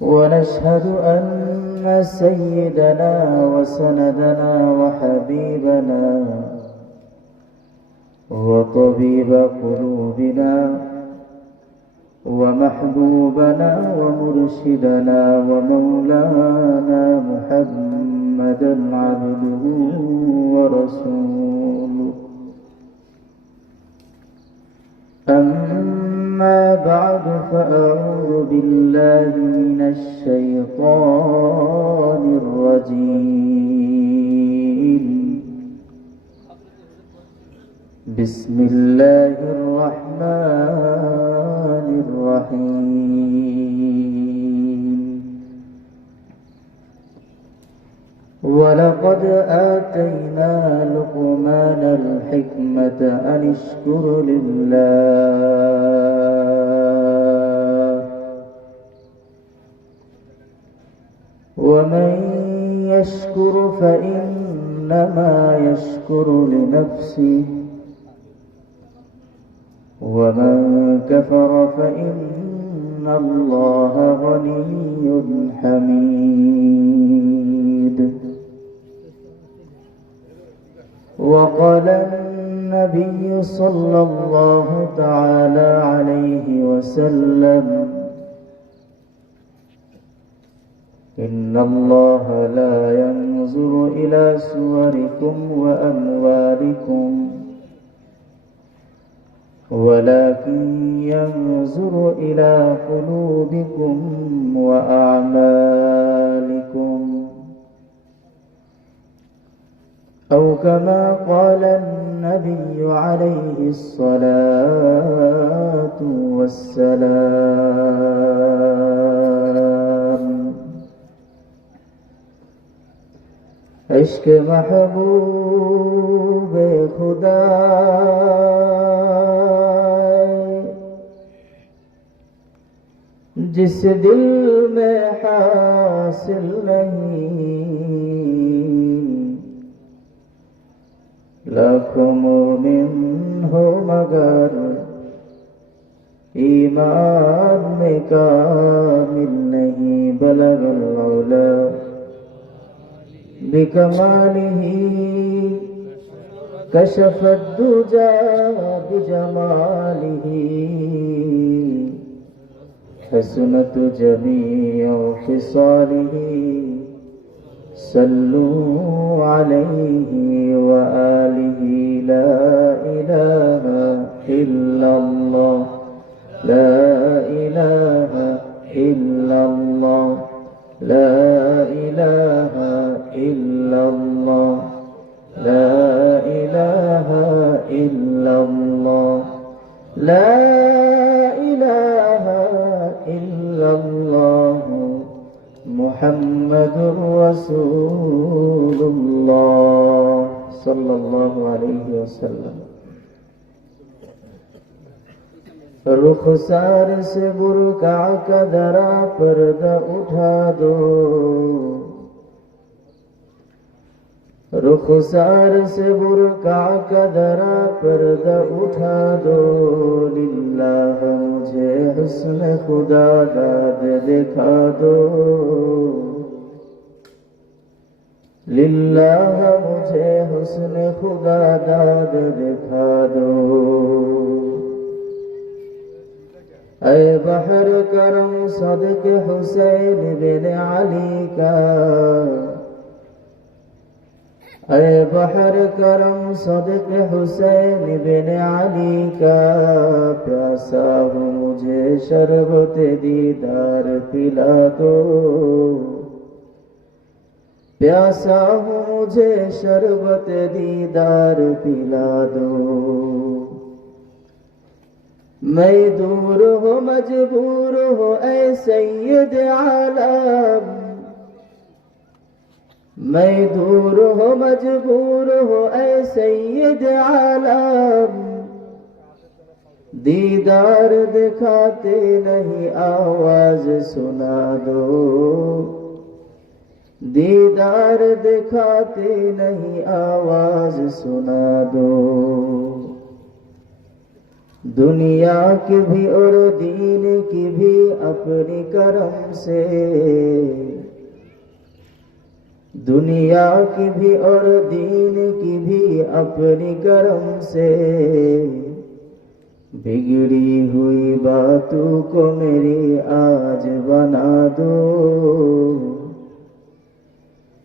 ونشهد أن سيدنا وسندنا وحبيبنا وطبيب قلوبنا ومحبوبنا ومرشدنا ومولانا محمدا عبده ورسوله. أما بعد فأعوذ بالله من الشيطان الرجيم. بسم الله الرحمن الرحيم. ولقد آتينا لقمان الحكمة أن اشكر لله ومن يشكر فإنما يشكر لنفسه ومن كفر فإن الله غني حميد. وقال النبي صلى الله تعالى عليه وسلم: إن الله لا ينظر إلى صوركم وأموالكم ولكن ينظر إلى قلوبكم وأعمالكم، أو كما قال النبي عليه الصلاة والسلام. عشق محبوب खुदा जिस दिल में हासिल नहीं, लाखों मोमिन हो मगर ईमान में कामिल नहीं। बलगल औला बिकमालिही कशफत दुजा बिजमालिही हसनत जमीअ खिसालिही सल्लू अलैहि व आलिहि। ला इलाहा इल्लल्लाह ला इलाहा इल्लल्लाह ला इलाहा इल्लल्लाह ला इलाहा इल्लल्लाह ला इलाहा इल्लल्लाह मुहम्मदुर रसूलुल्लाह सल्लल्लाहु अलैहि वसल्लम। रुखसार से बुर्का का दरा पर्दा उठा दो, रुखसार से बुर्का का दरा पर्दा उठा दो। लिल्लाह मुझे हुस्न खुदा दाद दिखा दो, लिल्लाह मुझे हुस्न खुदा दाद दिखा दो। ऐ बहर करम सदक हुसैन बिन अली का, ऐ बहर करम सदक हुसैन बिन अली का। प्यासा हूँ मुझे शरबत दीदार पिला दो, प्यासा हूँ मुझे शरबत दीदार पिला दो। मैं दूर हो मजबूर हो ऐ सैयद आलम, मैं दूर हो मजबूर हो ऐ सैयद आलम। दीदार दिखाते नहीं आवाज सुना दो, दीदार दिखाते नहीं आवाज सुना दो। दुनिया की भी और दीन की भी अपनी करम से, दुनिया की भी और दीन की भी अपनी करम से, बिगड़ी हुई बातों को मेरी आज बना दो,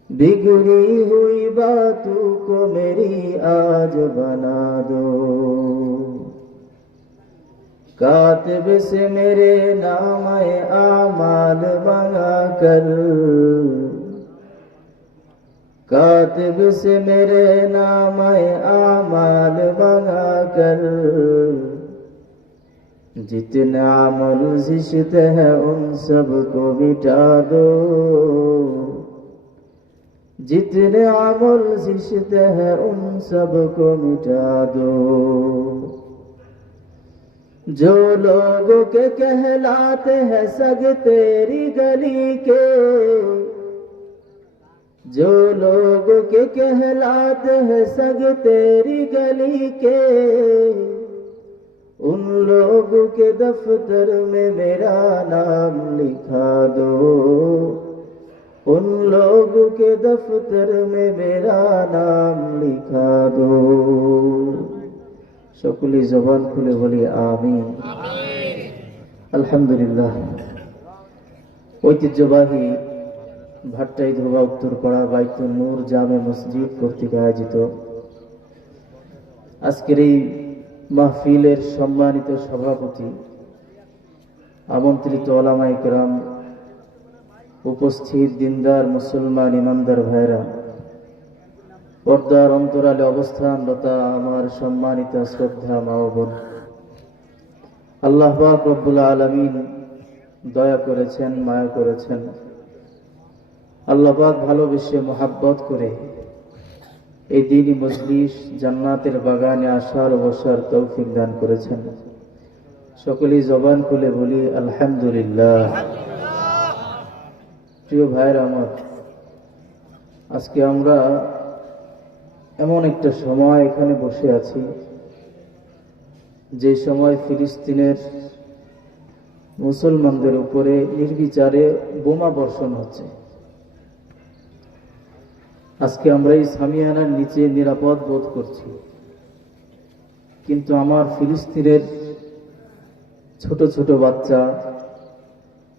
बिगड़ी हुई बातों को मेरी आज बना दो। कातिब से मेरे नाम आमाल मंगा कर, कातिब से मेरे नाम आमाल मंगा कर, जितने अमल ज़िश्त है उन सब को मिटा दो, जितने अमल ज़िश्त है उन सब को मिटा दो। जो लोगों के कहलाते हैं सग तेरी गली के, जो लोगों के कहलाते हैं सग तेरी गली के, उन लोगों के दफ्तर में मेरा नाम लिखा दो, उन लोगों के दफ्तर में मेरा नाम लिखा दो। সকলে জবান খুলে বলি আমিন। আলহামদুলিল্লাহ। ঐতিহ্যবাহী ভাট্টাই ধোবা উত্তরপাড়া বাইতুল নূর জামে মসজিদ কর্তৃক আয়োজিত আজকের এই মাহফিলের সম্মানিত সভাপতি, আমন্ত্রিত ওলামায়ে কেরাম, উপস্থিত দিনদার মুসলমান ইমানদার ভাইরা, পর্দার অন্তরালে অবস্থানরত আমার সম্মানিত শ্রদ্ধা মা ও বোন, আল্লাহ পাক রব্বুল আলামিন দয়া করেছেন, মায়া করেছেন। আল্লাহ পাক ভালোবেসে মোহাব্বত করে এই দ্বীনি মজলিস জান্নাতের বাগানে আসার ও বসার তৌফিক দান করেছেন। সকলেই জবান খুলে বলি আলহামদুলিল্লাহ। প্রিয় ভাইরা আমার, আজকে আমরা এমন একটা সময় এখানে বসে আছি যে সময় ফিলিস্তিনের মুসলমানদের উপরে নির্বিচারে বোমা বর্ষণ হচ্ছে। আজকে আমরা এই সামিয়ানার নিচে নিরাপদ বোধ করছি, কিন্তু আমার ফিলিস্তিনের ছোট ছোট বাচ্চা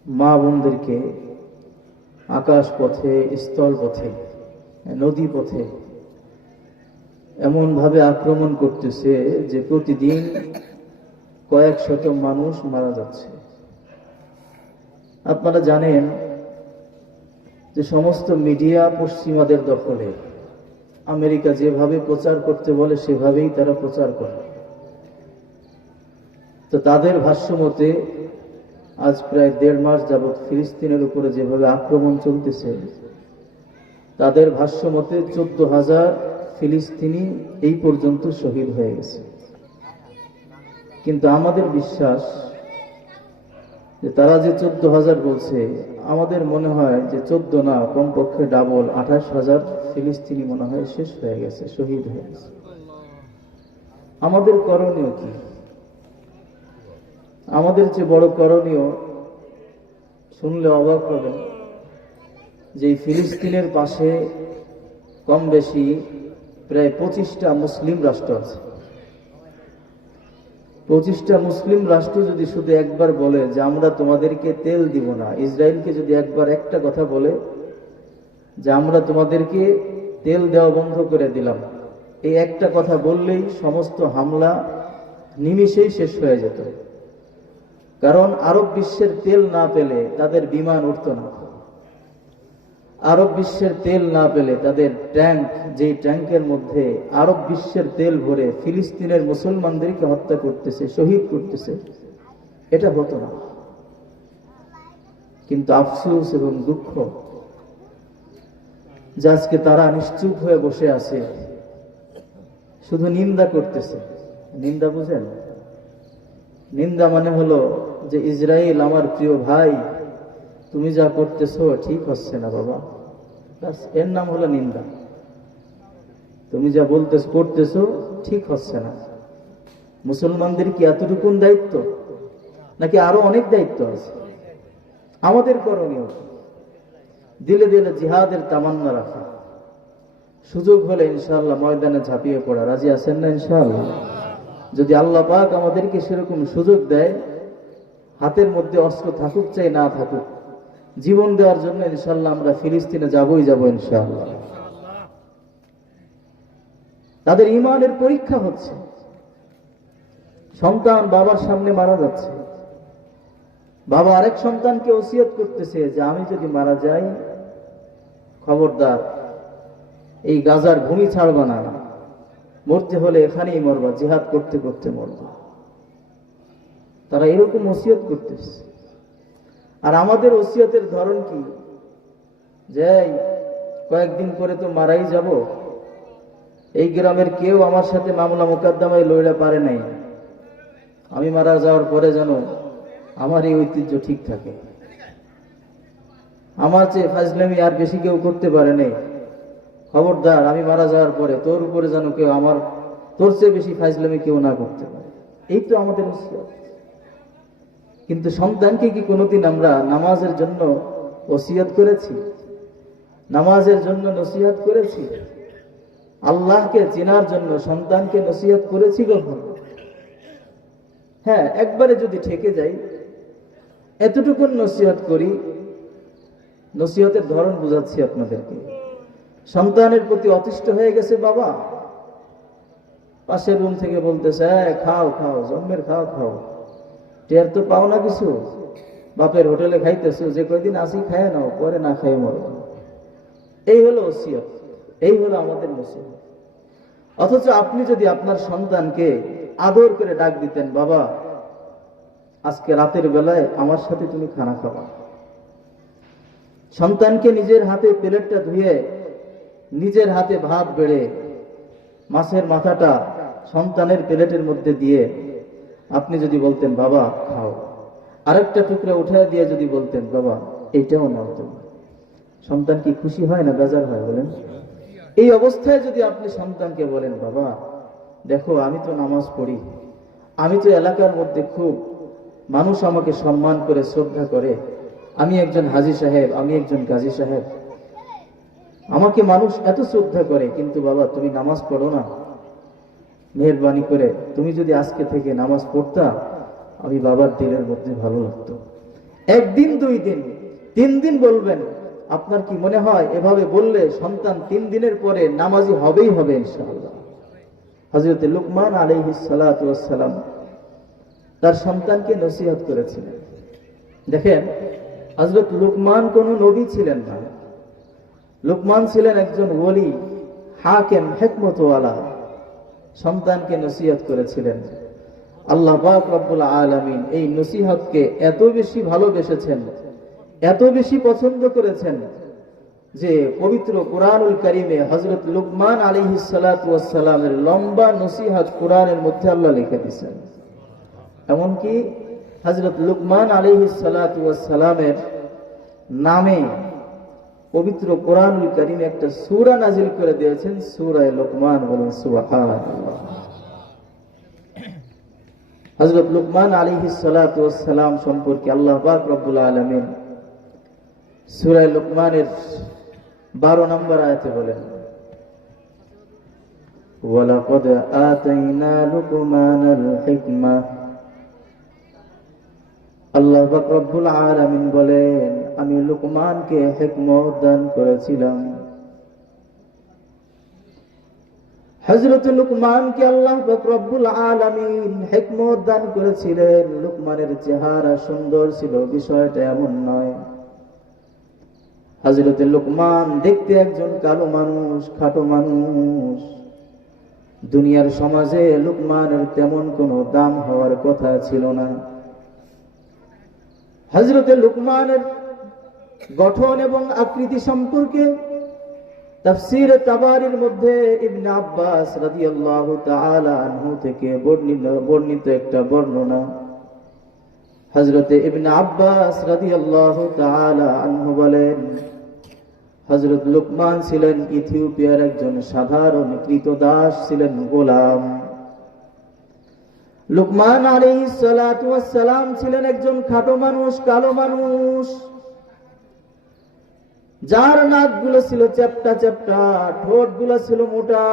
মা বোনদেরকে আকাশ পথে, স্থল পথে, নদী পথে এমন ভাবে আক্রমণ করতেছে যে প্রতিদিন কয়েক শত মানুষ মারা যাচ্ছে। আপনারা জানেন যে সমস্ত মিডিয়া পশ্চিমাদের দখলে, আমেরিকা যেভাবে প্রচার করতে বলে সেভাবেই তারা প্রচার করে। তো তাদের ভাষ্য মতে আজ প্রায় 1.5 মাস যাবৎ ফিলিস্তিনের উপরে যেভাবে আক্রমণ চলতেছে, তাদের ভাষ্য মতে 14,000 ফিলিস্তিনি এই পর্যন্ত শহীদ হয়ে গেছে। কিন্তু আমাদের বিশ্বাস যে তারা যে 14,000 বলছে, আমাদের মনে হয় যে 14 না, কমপক্ষে ডাবল 28,000 ফিলিস্তিনি মনে হয় শেষ হয়ে গেছে, শহীদ হয়ে গেছে। আমাদের করণীয় কি? আমাদের যে বড় করণীয়, শুনলে অবাক হবেন যে এই ফিলিস্তিনের পাশে কম বেশি প্রায় 25টা মুসলিম রাষ্ট্র আছে। 25টা মুসলিম রাষ্ট্র যদি শুধু একবার বলে যে আমরা তোমাদেরকে তেল দিব না, ইসরায়েলকে যদি একবার একটা কথা বলে যে আমরা তোমাদেরকে তেল দেওয়া বন্ধ করে দিলাম, এই একটা কথা বললেই সমস্ত হামলা নিমিষেই শেষ হয়ে যেত। কারণ আরব বিশ্বের তেল না পেলে তাদের বিমান উঠত না, আরব বিশ্বের তেল না পেলে তাদের ট্যাঙ্ক, যেই ট্যাঙ্কের মধ্যে আরব বিশ্বের তেল ভরে ফিলিস্তিনের মুসলমানদেরকে হত্যা করতেছে, শহীদ করতেছে, এটা হতো না। কিন্তু আফসোস এবং দুঃখ যে আজকে তারা নিশ্চুপ হয়ে বসে আছে, শুধু নিন্দা করতেছে। নিন্দা বুঝেন? নিন্দা মানে হলো যে ইসরায়েল আমার প্রিয় ভাই, তুমি যা করতেছো ঠিক হচ্ছে না বাবা, এর নাম হলো নিন্দা। তুমি যা করতেছো ঠিক হচ্ছে না। মুসলমানদের কি এতটুকুন দায়িত্ব, নাকি আরো অনেক দায়িত্ব আছে? আমাদের করণীয় দিলে দিলে জিহাদের তামান্না রাখা, সুযোগ হলে ইনশাআল্লাহ ময়দানে ঝাঁপিয়ে পড়া। রাজি আছেন না ইনশাআল্লাহ? যদি আল্লাহ পাক আমাদেরকে সেরকম সুযোগ দেয়, হাতের মধ্যে অস্ত্র থাকুক চাই না থাকুক, জীবন দেওয়ার জন্য ইনশাআল্লাহ আমরা ফিলিস্তিনে যাবই যাব ইনশাআল্লাহ। তাদের ঈমানের পরীক্ষা হচ্ছে। সন্তান বাবার সামনে মারা যাচ্ছে, বাবা আরেক সন্তানকে ওসিয়ত করতেছে যে আমি যদি মারা যাই, খবরদার এই গাজার ভূমি ছাড়বা না, মরতে হলে এখানেই মরবা, জিহাদ করতে করতে মরবা। তারা এরকম ওসিয়ত করতেছে। আর আমাদের ওসিয়তের ধরন কি? যে কয়েকদিন পরে তো মারাই যাব, এই গ্রামের কেউ আমার সাথে মামলা মোকদ্দমায় লড়তে পারে নাই, আমি মারা যাওয়ার পরে যেন আমার এই ঐতিহ্য ঠিক থাকে, আমার চেয়ে ফাজলামি আর বেশি কেউ করতে পারে নাই, খবরদার আমি মারা যাওয়ার পরে তোর উপরে যেন কেউ তোর চেয়ে বেশি ফাজলামি কেউ না করতে পারে। এই তো আমাদের ওসিয়ত। কিন্তু সন্তানকে কি কোনোদিন আমরা নামাজের জন্য ওসিয়ত করেছি? নামাজের জন্য নসিহত করেছি? আল্লাহকে চেনার জন্য সন্তানকে নসিহত করেছি কখন? হ্যাঁ, একবারে যদি ঠেকে যাই, এতটুকু নসিহত করি। নসিহতের ধরন বুঝাচ্ছি আপনাদেরকে। সন্তানের প্রতি অতিষ্ঠ হয়ে গেছে বাবা, পাশের রুম থেকে বলতেছে খাও খাও, জন্মের খাও খাও, টের তো পাও না কিছু, বাপের হোটেলে খাইতেছো, যে কয়দিন আসি খায় নাও, পরে না খাই মরো। এই হলো ওসিয়ত, এই হলো আমাদের নসিহত। অথচ আপনি যদি আপনার সন্তানকে আদর করে ডাক দিতেন, বাবা আজকে রাতের বেলায় আমার সাথে তুমি খানা খাবা, সন্তানকে নিজের হাতে প্লেটটা ধুয়ে নিজের হাতে ভাত বেড়ে মাছের মাথাটা সন্তানের প্লেটের মধ্যে দিয়ে আপনি যদি বলতেন বাবা খাও, আরেকটা টুকরা উঠায় দিয়ে যদি বলতেন বাবা এইটাও নাও তুমি, সন্তান কি খুশি হয় না বেজার হয় বলেন? এই অবস্থায় যদি আপনি সন্তানকে বলেন বাবা দেখো আমি তো নামাজ পড়ি, আমি তো এলাকার মধ্যে খুব মানুষ আমাকে সম্মান করে শ্রদ্ধা করে, আমি একজন হাজী সাহেব, আমি একজন গাজী সাহেব, আমাকে মানুষ এত শ্রদ্ধা করে, কিন্তু বাবা তুমি নামাজ পড়ো না, মেহেরবানি করে তুমি যদি আজকে থেকে নামাজ পড়তা, আমি বাবার দিলের মধ্যে ভালো লাগতো। একদিন, 2 দিন, 3 দিন বলবেন। আপনার কি মনে হয় এভাবে বললে সন্তান 3 দিনের পরে নামাজি হবেই হবে ইনশাআল্লাহ? হযরত লুকমান আলাইহিস সালাতু ওয়াস সালাম তার সন্তানকে নসিহত করেছিলেন। দেখেন, হযরত লুকমান কোন নবী ছিলেন না, লুকমান ছিলেন একজন ওলি, হাকিম, হিকমতওয়ালা। সন্তানকে নসিহত করেছিলেন। আল্লাহ পাক রব্বুল আলামিন এই নসিহতকে এত বেশি ভালোবেসেছেন, এত বেশি পছন্দ করেছেন যে পবিত্র কুরআনুল কারীমে হযরত লুকমান আলাইহিস সালাতু ওয়াস সালামের লম্বা নসিহত কুরআনের মধ্যে আল্লাহ লিখে দিয়েছেন। এমনকি হযরত লুকমান আলাইহিস সালাতু ওয়াস সালামের নামে পবিত্র কুরআনুল কারীমে একটা সূরা নাযিল করে দিয়েছেন, সূরা লুকমান। বলেন সুবহানাল্লাহ। হযরত লুকমান আলাইহিস সালাতু ওয়াস সালাম সম্পর্কে আল্লাহ পাক রব্বুল আলামিন সূরা লুকমানের 12 নম্বর আয়াতে বলেন, ওয়ালাকাদ আতাইনা লুকমানাল হিকমা। আল্লাহ পাক রব্বুল আলামিন বলেন, আমি লুকমানকে হিকমত দান করেছিলাম। হযরত লুকমানকে আল্লাহ পাক রব্বুল আলামিন হিকমত দান করেছিলেন। লুকমানের চেহারা সুন্দর ছিল, বিষয়টা এমন নয়। হযরত লুকমান দেখতে একজন কালো মানুষ, খাটো মানুষ। দুনিয়ার সমাজে লুকমানের তেমন কোনো দাম হওয়ার কথা ছিল না। হযরত লুকমানের গঠন এবং আকৃতি সম্পর্কে তাফসীর তাবারির মধ্যে ইবনে আব্বাস রাদিয়াল্লাহু তাআলা আনহু থেকে বর্ণিত একটা বর্ণনা। হযরত ইবনে আব্বাস রাদিয়াল্লাহু তাআলা আনহু বলেন, হযরত লুকমান ছিলেন ইথিওপিয়ার একজন সাধারণ কৃতদাস, ছিলেন গোলাম। লুকমান আলাইহিস সালাতু ওয়াস সালাম ছিলেন একজন খাটো মানুষ, কালো মানুষ, যার নাকগুলো ছিল চ্যাপ্টা চ্যাপ্টা, ঠোঁটগুলো ছিল মোটা।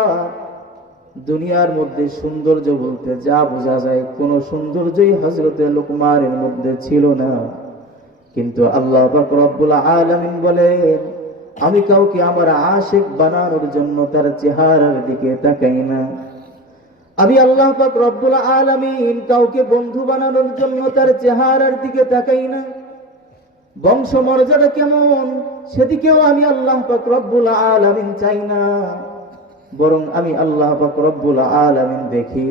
দুনিয়ার মধ্যে সৌন্দর্য বলতে যা বোঝা যায়, কোন সৌন্দর্যই হযরতে লুকমানের মধ্যে ছিল না। কিন্তু আল্লাহ পাক রব্বুল আলামিন বলেন, আমি কাউকে আমার আশিক বানানোর জন্য তার চেহারার দিকে তাকাই না। আমি আল্লাহ পাক রব্বুল আলামিন কাউকে বন্ধু বানানোর জন্য তার চেহারার দিকে তাকাই না। বংশ মর্যাদা কেমন সেদিকেও আমি আল্লাহ পাক রব্বুল আলামিন চাই না, বরং আমি আল্লাহ পাক রব্বুল আলামিন দেখি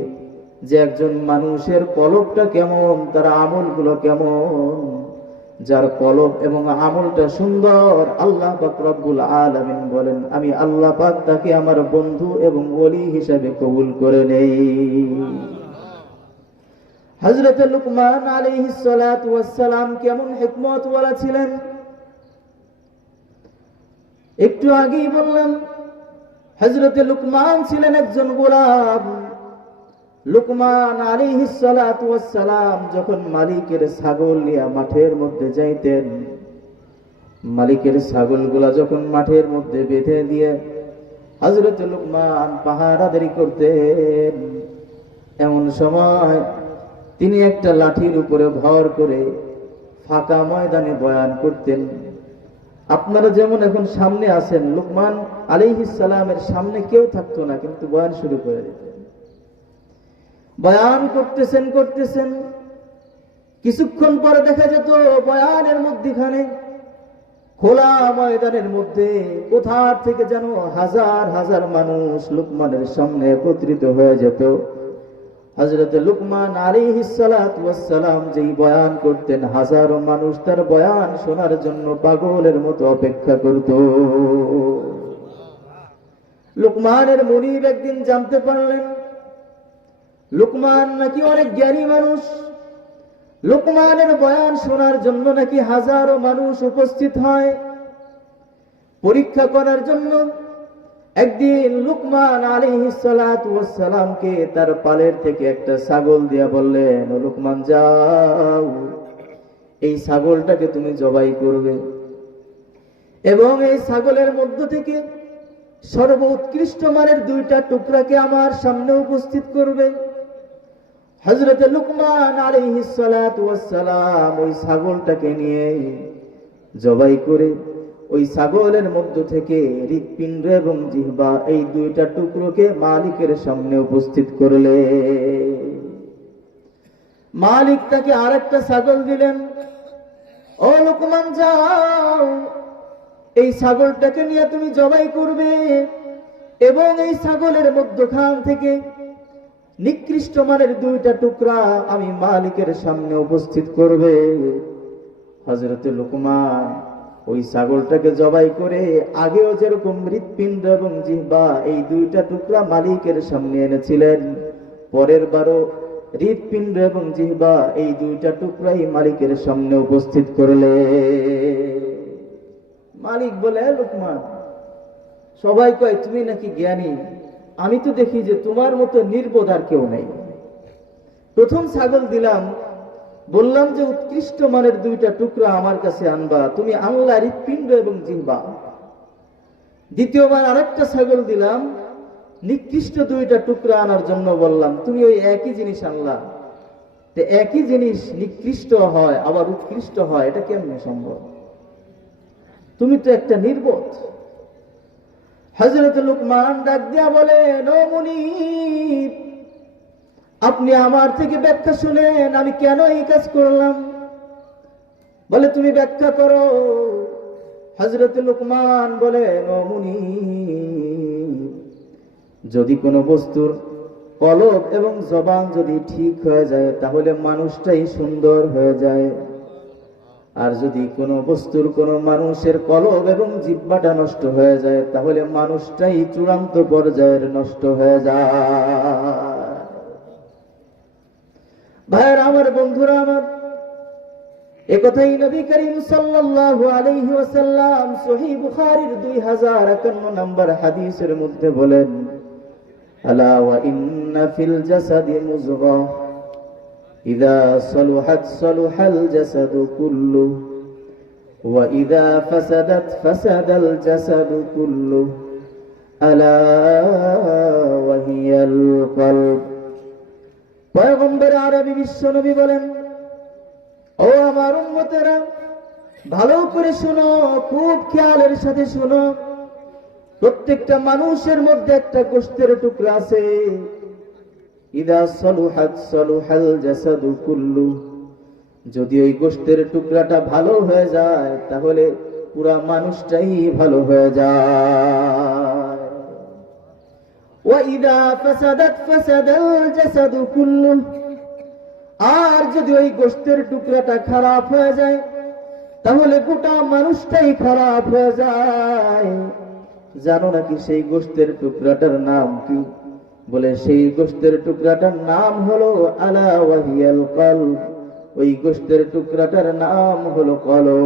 যে একজন মানুষের কলবটা কেমন, তার আমলগুলো কেমন। যার কলব এবং আমলটা সুন্দর, আল্লাহ পাক রব্বুল আলামিন বলেন, আমি আল্লাহ পাক তাকে আমার বন্ধু এবং ওলি হিসেবে কবুল করে নেই। হযরত লুকমান আলাইহিস সালাতু ওয়াস সালাম কেমন হিকমতওয়ালা ছিলেন, একটু আগেই বললাম। হযরত লুকমান ছিলেন একজন গোলাম। লুকমান আলাইহিস সালাতু ওয়াস সালাম যখন মালিকের ছাগল নিয়ে মাঠের মধ্যে যাইতেন, মালিকের ছাগলগুলা যখন মাঠের মধ্যে বেঁধে দিয়ে হযরত লুকমান পাহারাদারি করতেন, এমন সময় তিনি একটা লাঠির উপরে ভর করে ফাঁকা ময়দানে বয়ান করতেন। আপনারা যেমন এখন সামনে আছেন, লুকমান আলাইহিস সালামের সামনে কেউ থাকতো না, কিন্তু বয়ান শুরু করে দিতেন। বয়ান করতেছেন, কিছুক্ষণ পরে দেখা যেত বয়ানের মধ্যখানে খোলা ময়দানের মধ্যে কোথা থেকে যেন হাজার হাজার মানুষ লুকমানের সামনে একত্রিত হয়ে যেত। হযরত লুকমান আলাইহিস সালাতু ওয়াস সালাম যেই বয়ান করতেন, হাজারো মানুষ তার বয়ান শোনার জন্য পাগলের মতো অপেক্ষা করত। লুকমানের মুনিব একদিন জানতে পারলেন লুকমান নাকি অনেক জ্ঞানী মানুষ, লুকমানের বয়ান শোনার জন্য নাকি হাজারো মানুষ উপস্থিত হয়। পরীক্ষা করার জন্য একদিন লুকমান আলাইহিস সালাতু ওয়াস সালামকে তার পালের থেকে একটা ছাগল দিয়া বললেন, ও লুকমান, যাও এই ছাগলটাকে তুমি জবাই করবে এবং এই ছাগলের মধ্য থেকে সর্বোৎকৃষ্ট মানের দুইটা টুকরাকে আমার সামনে উপস্থিত করবে। হযরত লুকমান আলাইহিস সালাতু ওয়াস সালাম ওই ছাগলটাকে নিয়ে জবাই করে ওই ছাগলের মধ্য থেকে হৃৎপিণ্ড এবং জিহ্বা এই দুইটা টুকরোকে মালিকের সামনে উপস্থিত করলে মালিক তাকে আরেকটা ছাগল দিলেন। ও লুকমান, যাও এই ছাগলটাকে নিয়ে তুমি জবাই করবে এবং এই ছাগলের মধ্যখান থেকে নিকৃষ্ট মানের দুইটা টুকরা আমি মালিকের সামনে উপস্থিত করবে। হযরত লুকমান ওই ছাগলটাকে জবাই করে আগেও যেরকম হৃৎপিণ্ড এবং জিহ্বা এই দুইটা টুকরা মালিকের সামনে এনেছিলেন, পরের বারও হৃৎপিণ্ড এবং জিহ্বা এই দুইটা টুকরাই মালিকের সামনে উপস্থিত করলে। মালিক বলে, লুকমান, সবাই কয় তুমি নাকি জ্ঞানী, আমি তো দেখি যে তোমার মতো নির্বোধ আর কেউ নেই। প্রথম ছাগল দিলাম, বললাম যে উৎকৃষ্ট মানের দুইটা টুকরা আমার কাছে আনবা, তুমি আনলা হৃৎপিণ্ড এবং জিহ্বা। দ্বিতীয়বার আরেকটা ছাগল দিলাম, নিকৃষ্ট দুইটা টুকরা আনার জন্য বললাম, তুমি ওই একই জিনিস আনলা। তো একই জিনিস নিকৃষ্ট হয় আবার উৎকৃষ্ট হয়, এটা কেমনে সম্ভব? তুমি তো একটা নির্বোধ। হযরত লুকমান ডাক দিয়া বলেন, ও মুনিব, আপনি আমার থেকে ব্যাখ্যা শুনেন, আমি কেন এই কাজ করলাম। বলে, তুমি ব্যাখ্যা করো। হযরত লুকমান বলেন, ও মুনিব, যদি কোনো বস্তুর কলব এবং জবান যদি ঠিক হয়ে যায় তাহলে মানুষটাই সুন্দর হয়ে যায়, আর যদি কোনো বস্তুর কোনো মানুষের কলব এবং জিহ্বাটা নষ্ট হয়ে যায় তাহলে মানুষটাই চূড়ান্ত পর্যায়ের নষ্ট হয়ে যায়। ভাইরা আমার, বন্ধুরা আমার, একথাই নবী করিম সাল্লাল্লাহু আলাইহি ওয়াসাল্লাম সহিহ বুখারীর 2051 নম্বর হাদিসের মধ্যে বলেন, আলা ওয়া ইন্না ফিল জাসাদি মুযগা, ইযা সালুহাত সালুহাল জাসাদু কুল্লু ওয়া ইযা ফাসাদাত ফাসাদাল জাসাদু কুল্লু আলা ওয়া হিয়াল কলব। পয়গম্বর আরবি বিশ্বনবী বলেন, ও আমার উম্মতেরা, ভালো করে শোনো, খুব খেয়ালের সাথে শোনো। প্রত্যেকটা মানুষের মধ্যে একটা গোশতের টুকরা আছে। ইদা সালুহাত সালুহাল জাসাদু কুল্লু, যদি ওই গোশতের টুকরাটা ভালো হয়ে যায় তাহলে পুরা মানুষটাই ভালো হয়ে যায়। ওয়া ইদা ফাসাদাত ফাসাদাল জাসাদু কুল্লু, আর যদি ওই গোশতের টুকরাটা খারাপ হয়ে যায় তাহলে গোটা মানুষটাই খারাপ হয়ে যায়। জানো নাকি সেই গোশতের টুকরাটার নাম কি? বলে সেই গোশতের টুকরাটার নাম হলো আলা ওয়া হিয়াল কলব, ওই গোশতের টুকরাটার নাম হলো কলব।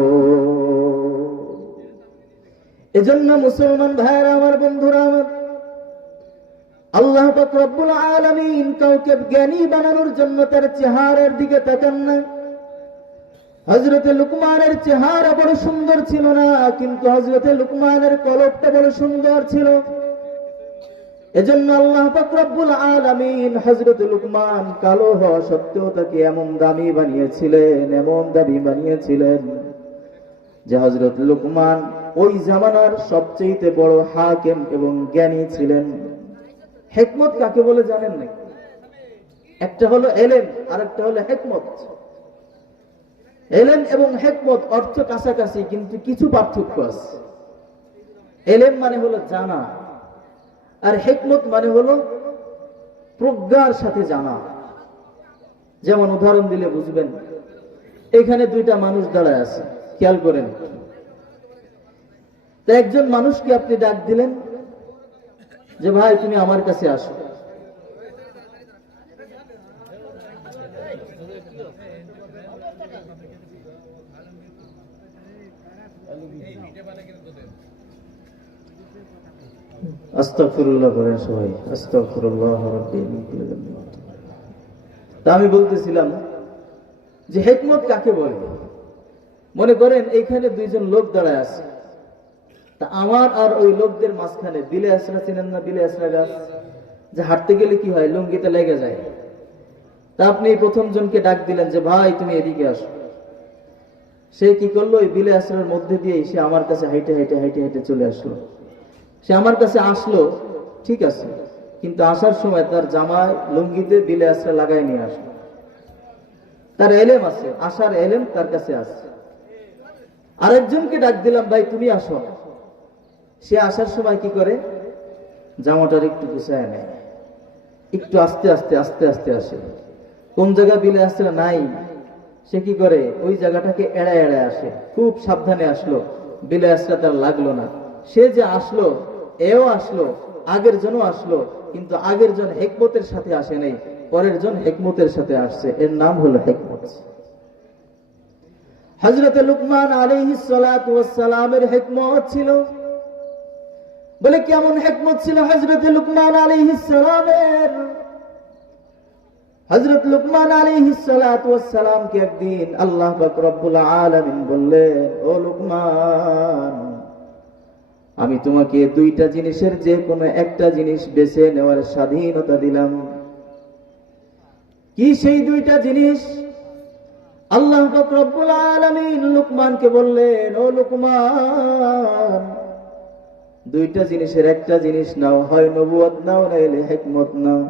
এজন্য মুসলমান ভাইরা আমার, বন্ধুরা আমার, আল্লাহ পাক রব্বুল আলামিন কাউকে জ্ঞানী বানানোর জন্য তার চেহারার দিকে তাকান না। হযরতে লুকমানের চেহারা বড় সুন্দর ছিল না, কিন্তু হযরতে লুকমানের কলবটা বড় সুন্দর ছিল। এজন্য আল্লাহ পাক রব্বুল আলামিন হযরতে লুকমান কালো হওয়া সত্ত্বেও তাকে এমন দামি বানিয়েছিলেন, এমন দামি বানিয়েছিলেন যে হযরত লুকমান ওই জামানার সবচেয়ে বড় হাকিম এবং জ্ঞানী ছিলেন। হিকমত কাকে বলে জানেন নাকি? একটা হলো ইলম আর একটা হলো হিকমত। ইলম এবং হিকমত অর্থ কাছাকাছি, কিন্তু কিছু পার্থক্য আছে। ইলম মানে হলো জানা, আর হিকমত মানে হলো প্রজ্ঞার সাথে জানা। যেমন উদাহরণ দিলে বুঝবেন, এখানে দুইটা মানুষ দাঁড়ায় আছে, খেয়াল করেন। তো একজন মানুষকে আপনি ডাক দিলেন যে ভাই তুমি আমার কাছে আসো। আস্তাগফিরুল্লাহ বলেন সবাই, আস্তাগফিরুল্লাহ রাব্বি মিন কুল্লি যামবিন। তা আমি বলতেছিলাম যে হিকমত কাকে বলে। মনে করেন এইখানে দুইজন লোক দাঁড়ায় আছে, তা আমার আর ওই লোকদের মাঝখানে বিলে আসরা, চিনেন না বিলে আসরা গাছ? যে হাঁটতে গেলে কি হয়, লুঙ্গিতে লেগে যায়। তা আপনি প্রথম জনকে ডাক দিলেন যে ভাই তুমি এদিকে আসো। সে কি করলো, ওই বিলে আসরার মধ্যে দিয়ে সে আমার কাছে হাইটে হাইটে হাইটে হাইটে চলে আসলো। সে আমার কাছে আসলো, ঠিক আছে, কিন্তু আসার সময় তার জামায় লুঙ্গিতে বিলে আসরা লাগাই নিয়ে আসলো। তার এলেম আছে, আসার এলেম তার কাছে আছে। আরেকজনকে ডাক দিলাম ভাই তুমি আসো। সে আসার সময় কি করে, জামাটার একটু গুছায় নেয়, একটু আস্তে আস্তে আস্তে আস্তে আসে। কোন জায়গায় বিলে আসরা নাই, সে কি করে ওই জায়গাটাকে এড়ায় এড়ায় আসে, খুব সাবধানে আসলো। বিলে আসরা তার লাগলো না। সে যে আসলো, এও আসলো, আগের জনও আসলো, কিন্তু আগের জন হিকমতের সাথে আসে নাই, পরের জন হিকমতের সাথে আসছে। এর নাম হলো হিকমত। হযরত লুকমান আলাইহিস সালাতু ওয়াস সালামের হিকমত ছিল। বলে কেমন হিকমত ছিল হযরত লুকমান আলাইহিস সালামের? হযরত লুকমান আলাইহিস সালাতু ওয়াস সালামকে একদিন আল্লাহ পাক রব্বুল আলামিন বললেন, ও লুকমান, আমি তোমাকে দুইটা জিনিসের যে কোনো একটা জিনিস বেছে নেওয়ার স্বাধীনতা দিলাম। কি সেই দুইটা জিনিস? আল্লাহ পাক রব্বুল আলামিন লুকমানকে বললেন, ও লুকমান, দুইটা জিনিসের একটা জিনিস নাও, হয় নবুয়ত নাও নাইলে হিকমত নাও।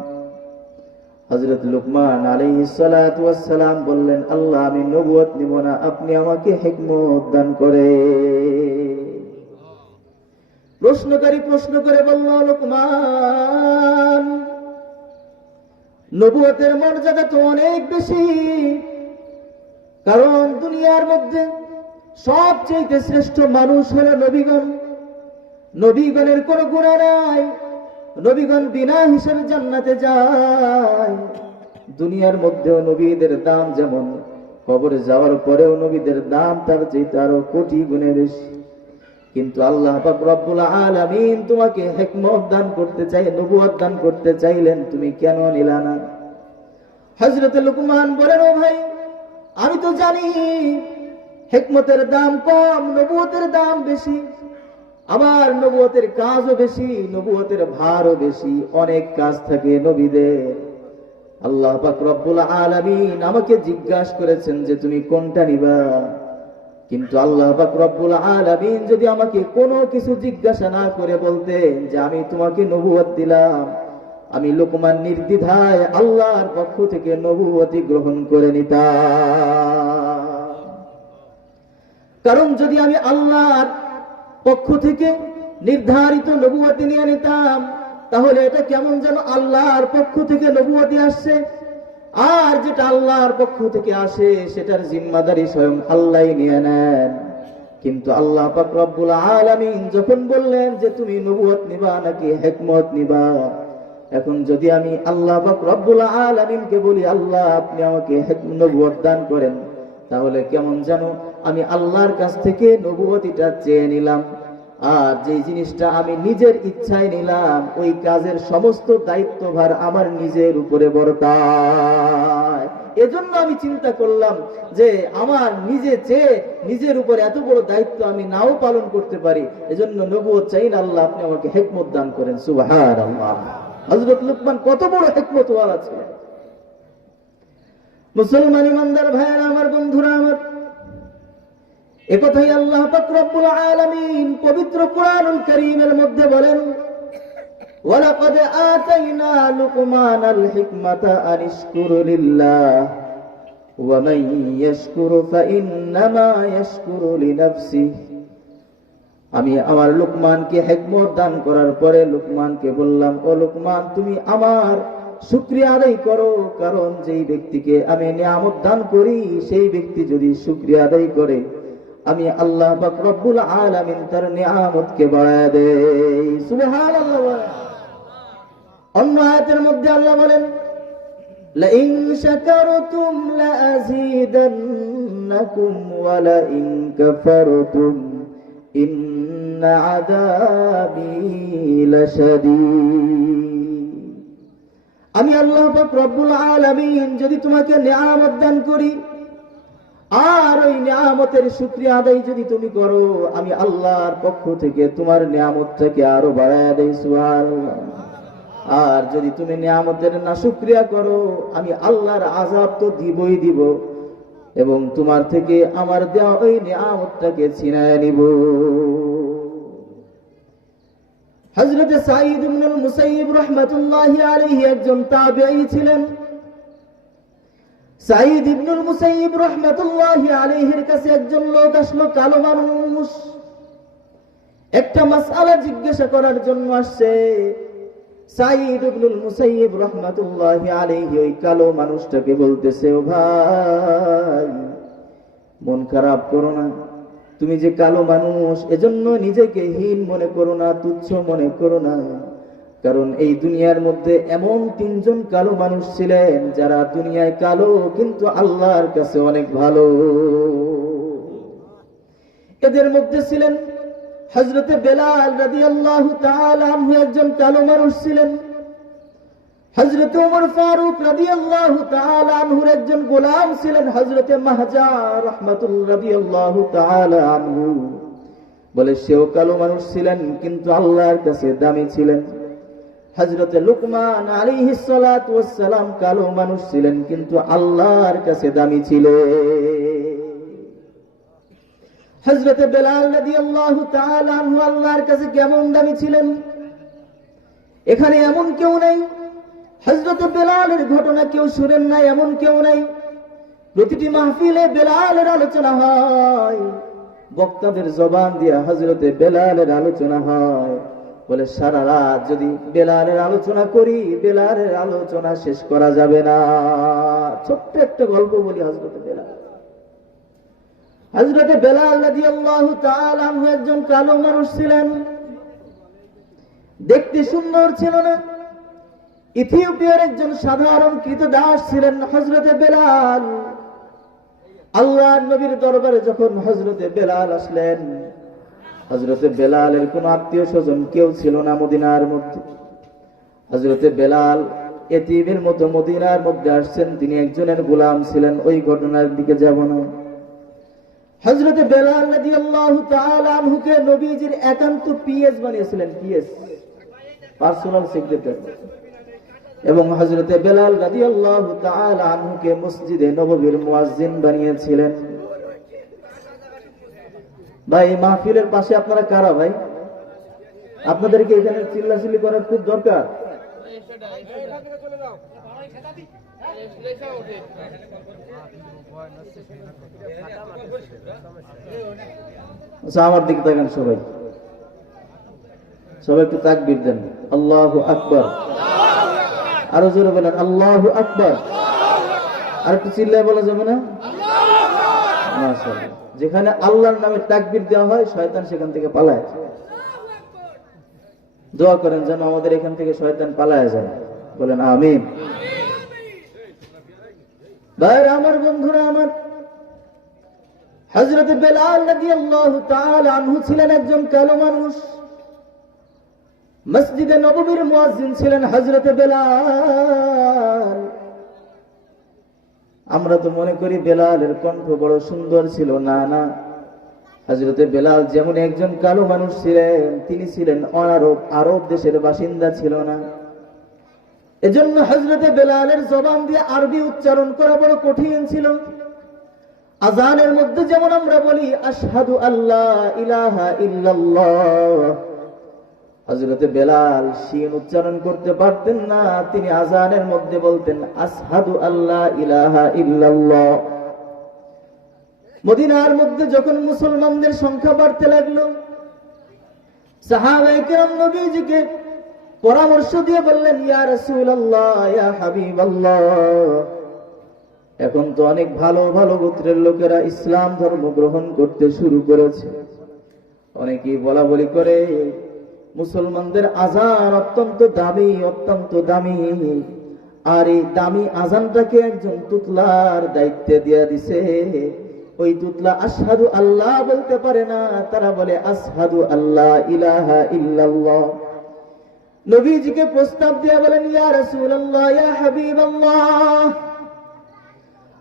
হযরত লুকমান আলাইহিস সালাতু ওয়াস সালাম বললেন, আল্লাহ আমি নবুয়ত নিব না, আপনি আমাকে হিকমত দান করেন। প্রশ্নকারী প্রশ্ন করে বলল, লুকমান, নবুয়তের মর্যাদা তো অনেক বেশি, কারণ দুনিয়ার মধ্যে সবচেয়ে শ্রেষ্ঠ মানুষ হলো নবীগণ। নবীগণের কোনো গুনাহ নাই, নবীগণ বিনা হিসাবে জান্নাতে যায়। দুনিয়ার মধ্যেও নবীদের দাম যেমন, কবরে যাওয়ার পরেও নবীদের দাম তার চেয়ে আরো কোটি গুণে বেশি। কিন্তু আল্লাহ পাক রব্বুল আলামিন তোমাকে হিকমত দান করতে চাই, নবুয়ত দান করতে চাইলেন, তুমি কেন নিলা না? হযরতে লুকমান বলেন, ও ভাই, আমি তো জানি হিকমতের দাম কম, নবুয়তের দাম বেশি, আবার নবুয়তের কাজও বেশি, নবুয়তের ভারও বেশি, অনেক কাজ থাকে নবীদের। আল্লাহ পাক রব্বুল আলামিন আমাকে জিজ্ঞাসা করেছেন যে তুমি কোনটা নিবা, কিন্তু আল্লাহ পাক রব্বুল আলামিন যদি আমাকে কোনো কিছু জিজ্ঞাসা না করে বলতেন যে আমি তোমাকে নবুয়ত দিলাম, আমি লোকমান নির্দ্বিধায় আল্লাহর পক্ষ থেকে নবুয়তি গ্রহণ করে নিতাম। কারণ যদি আমি আল্লাহর পক্ষ থেকে নির্ধারিত নবুয়তি নিয়ে নিতাম, তাহলে এটা কেমন যেন আল্লাহর পক্ষ থেকে নবুয়তি আসছে, আর যেটা আল্লাহর পক্ষ থেকে আসে সেটার জিম্মাদারি স্বয়ং আল্লাহই নিয়ে নেন। কিন্তু আল্লাহ পাক রব্বুল আলামিন যখন বললেন যে তুমি নবুয়ত নিবা নাকি হিকমত নিবা, এখন যদি আমি আল্লাহ পাক রব্বুল আলামিনকে বলি আল্লাহ আপনি আমাকে নবুয়ত দান করেন, তাহলে কেমন যেন আমি আল্লাহর কাছ থেকে নবুয়তিটা চেয়ে নিলাম, আর যে জিনিসটা আমি নিজের ইচ্ছায় নিলাম ওই কাজের সমস্ত দায়িত্বভার আমার নিজের উপরে বর্তায়। এজন্য আমি চিন্তা করলাম যে আমার নিজে চেয়ে নিজের উপর এত বড় দায়িত্ব আমি নাও পালন করতে পারি, এজন্য নবুয়ত চাই না, আল্লাহ আপনি আমাকে হিকমত দান করেন। সুবহানাল্লাহ। হযরত লুকমান কত বড় হিকমতওয়ালা ছিলেন। মুসলমান ইমানদার ভাইয়েরা আমার, বন্ধুরা আমার, একথাই আল্লাহ পাক রব্বুল আলামিন পবিত্র কুরআনুল কারীমের মধ্যে বলেন, ওয়ালাকাদ আতাইনা লুকমানাল হিকমাতা আনিশকুরু লিল্লাহ ওয়া মান ইয়াশকুরু ফাইন্নামা ইয়াশকুরু লিনাফসিহি। আমি আমার লুকমানকে হিকমত দান করার পরে লুকমানকে বললাম, ও লুকমান, তুমি আমার শুকরিয়া আদায় করো, কারণ যেই ব্যক্তিকে আমি নিয়ামত দান করি সেই ব্যক্তি যদি শুকরিয়া আদায় করে আমি আল্লাহ পাক রব্বুল আলামিন তার নিয়ামতকে বাড়ায় দেই। সুবহানাল্লাহ। অন্য আয়াতের মধ্যে আল্লাহ বলেন, লাইন শাকারতুম লাযীদান্নাকুম ওয়া লাইন কাফারতুম ইন্না আযাবী লাশাদীদ। আমি আল্লাহ পাক রব্বুল আলামিন যদি তোমাকে নিয়ামত দান করি আর ওই নিয়ামতের শুকরিয়া আদায় যদি তুমি করো, আমি আল্লাহর পক্ষ থেকে তোমার নিয়ামতটাকে আরো বাড়ায় দেই। সুবহানাল্লাহ। আর যদি তুমি নিয়ামতের না শুকরিয়া করো, আমি আল্লাহর আযাব তো দিবই দিব, এবং তোমার থেকে আমার দেওয়া ওই নিয়ামতটাকে ছিনায় নিব। হযরত সাঈদ ইবনুল মুসাইয়িব রাহমাতুল্লাহি আলাইহি একজন তাবেঈ ছিলেন। সাঈদ ইবনুল মুসাইয়িব রাহমাতুল্লাহি আলাইহির কাছে একজন লোক আসলো, কালো মানুষ, একটা মাসআলা জিজ্ঞাসা করার জন্য আসছে। সাঈদ ইবনুল মুসাইয়িব রাহমাতুল্লাহি আলাইহি ওই কালো মানুষটাকে বলতেছে, ও ভাই, মন খারাপ করো না, তুমি যে কালো মানুষ এজন্য নিজেকে হীন মনে করো না, তুচ্ছ মনে করো না, কারণ এই দুনিয়ার মধ্যে এমন তিনজন কালো মানুষ ছিলেন যারা দুনিয়ায় কালো কিন্তু আল্লাহর কাছে অনেক ভালো। এদের মধ্যে ছিলেন হযরতে বেলাল রাদিয়াল্লাহু তাআলা আনহু, একজন কালো মানুষ ছিলেন। হযরতে ওমর ফারুক রাদিয়াল্লাহু তাআলা আনহুর একজন গোলাম ছিলেন হযরতে মাহজা রাহমাতুল্লাহি রাদিয়াল্লাহু তাআলা আনহু। বলে সেও কালো মানুষ ছিলেন কিন্তু আল্লাহর কাছে দামি ছিলেন। হযরতে লুকমান আলাইহিস সালাতু ওয়াস সালাম কালো মানুষ ছিলেন কিন্তু আল্লাহর কাছে দামি ছিলেন। হযরতে বেলাল রাদিয়াল্লাহু তাআলা আনহু আল্লাহর কাছে কেমন দামি ছিলেন, এখানে এমন কেউ নাই হযরতে বেলালের ঘটনা কেউ শুনেন নাই এমন কেউ নাই। প্রতিটি মাহফিলে বেলালের আলোচনা হয়, বক্তাদের জবান দিয়ে হযরতে বেলালের আলোচনা হয়। বলে সারা রাত যদি বেলালের আলোচনা করি, বেলালের আলোচনা শেষ করা যাবে না। ছোট্ট একটা গল্প বলি। হযরতে বেলাল রাদিয়াল্লাহু তাআলা আনহু একজন কালো মানুষ ছিলেন, দেখতে সুন্দর ছিল না। ইথিওপিয়ার একজন সাধারণ কৃতদাস ছিলেন হযরতে বেলাল। আল্লাহর নবীর দরবারে যখন হযরতে বেলাল আসলেন, হযরতে বেলালের কোন আত্মীয় স্বজন কেউ ছিল না মদিনার মধ্যে। হযরতে বেলাল এতিমের মতো মদিনার মধ্যে আসছেন, তিনি একজনের গোলাম ছিলেন, ওই ঘটনার দিকে যাব না। হযরত বেলাল রাদিয়াল্লাহু তাআলা আনহুকে নবীজির একান্ত পিএস বানিয়েছিলেন, পিএস, পার্সোনাল সেক্রেটারি। এবং হযরত বেলাল রাদিয়াল্লাহু তাআলা আনহুকে মসজিদে নববীর মুয়াজ্জিন বানিয়েছিলেন। ভাই, মাহফিলের পাশে আপনারা কারা ভাই? আপনাদেরকে এখানে চিল্লাচিল্লি করার খুব দরকার। আচ্ছা, আমার দিকে তাকান সবাই, সবাই একটু তাকবীর দেন। আল্লাহু আকবার। আরো জোরে বলেন আল্লাহু আকবার। আর একটু চিল্লায় বলা যাবে না? মাশাআল্লাহ। যেখানে আল্লাহর নামে তাকবীর দেওয়া হয়, শয়তান সেখান থেকে পালায়। দোয়া করেন যেন আমাদের এখান থেকে শয়তান পালায় যায়, বলেন আমিন। ভাইরা আমার, বন্ধুরা আমার, হযরত বেলাল রাদিয়াল্লাহু তাআলা আনহু ছিলেন একজন কালো মানুষ। মসজিদে নববীর মুয়াজ্জিন ছিলেন হযরত বেলাল। আমরা তো মনে করি বেলালের কণ্ঠ বড় সুন্দর ছিল, না না। হযরত বেলাল যেমন একজন কালো মানুষ ছিলেন, তিনি ছিলেন অনারব, আরব দেশের বাসিন্দা ছিল না। এজন্য হযরত বেলালের জবান দিয়ে আরবি উচ্চারণ করা বড় কঠিন ছিল। আযানের মধ্যে যেমন আমরা বলি আশহাদু আল্লা ইলাহা ইল্লাল্লাহ, হযরত বেলাল শিন উচ্চারণ করতে পারতেন না, তিনি আযানের মধ্যে বলতেন আশহাদু আল্লা ইলাহা ইল্লাল্লাহ। মদিনার মধ্যে যখন মুসলমানদের সংখ্যা বাড়তে লাগলো, সাহাবায়ে কেরাম নবীজিকে পরামর্শ দিয়ে বললেন, ইয়া রাসূলুল্লাহ, ইয়া হাবিবাল্লাহ, এখন তো অনেক ভালো ভালো গোত্রের লোকেরা ইসলাম ধর্ম গ্রহণ করতে শুরু করেছে। অনেকেই বলা বলি করে মুসলমানদের আযান অত্যন্ত দামি, অত্যন্ত দামি। আর এই দামি আযানটাকে একজন তুতলার দায়িত্বে দিয়ে দিছে। ওই তুতলা আশহাদু আল্লাহ বলতে পারে না, তারা বলে আশহাদু আল্লা ইলাহা ইল্লাল্লাহ। নবীজিকে প্রস্তাব দিয়ে বলেন, ইয়া রাসূলুল্লাহ, ইয়া হাবিবাল্লাহ,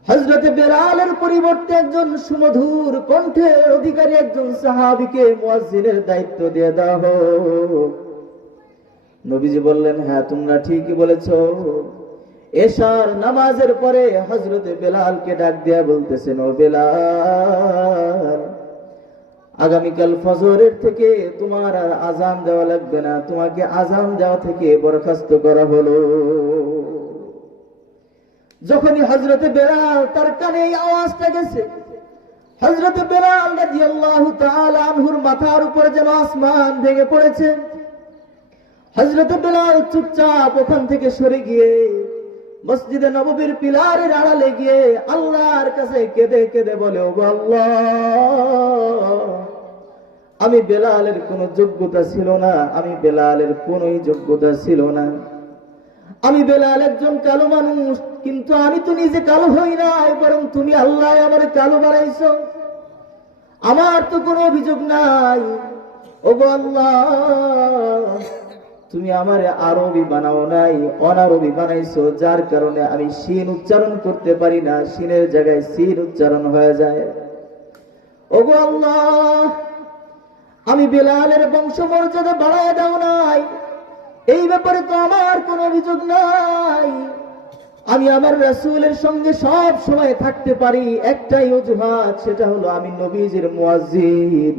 হযরত বেলালের পরিবর্তে একজন সুমধুর কণ্ঠের অধিকারী একজন সাহাবীকে মুয়াজ্জিনের দায়িত্ব দিয়ে দাও হোক। নবীজি বললেন, হ্যাঁ, তোমরা ঠিকই বলেছো। এশার নামাজের পরে হযরত বেলালকে ডাক দিয়া বলতেছেন, ও বেলাল, আগামীকাল ফজরের থেকে তোমার আর আযান দেওয়া লাগবে না, তোমাকে আযান দেওয়া থেকে বরখাস্ত করা হলো। যখনই হযরত বেলাল তার কানে এই আওয়াজটা গেছে, হযরত বেলাল রাদিয়াল্লাহু তাআলা আনহুর মাথার উপরে যেন আসমান ভেঙে পড়েছে। হযরত বেলাল চুপচাপ ওখান থেকে সরে গিয়ে মসজিদে নববীর পিলারের আড়ালে গিয়ে আল্লাহর কাছে কেঁদে কেঁদে বলে, ও আল্লাহ, আমি বেলালের কোনো যোগ্যতা ছিল না, আমি বেলালের কোনোই যোগ্যতা ছিল না। আমি বেলাল একজন কালো মানুষ, কিন্তু আমি তো নিজে কালো হই নাই, বরং তুমি আল্লাহ আমার কালো বানাইছো। আমার তো কোনো অভিযোগ নাই। ওগো আল্লাহ, তুমি আমারে আরবি বানাও নাই, অনারবি বানাইছো, যার কারণে আমি শিন উচ্চারণ করতে পারি না, শিনের জায়গায় সিন উচ্চারণ হয়ে যায়। ওগো আল্লাহ, আমি বেলালের বংশমর্যাদা বাড়ায় দাও নাই, এই ব্যাপারে তো আমার কোনো অভিযোগ নাই। আমি আমার রাসূলের সঙ্গে সব সময় থাকতে পারি, একটাই অজুহাত, সেটা হলো আমি নবীজির মুয়াজ্জিন।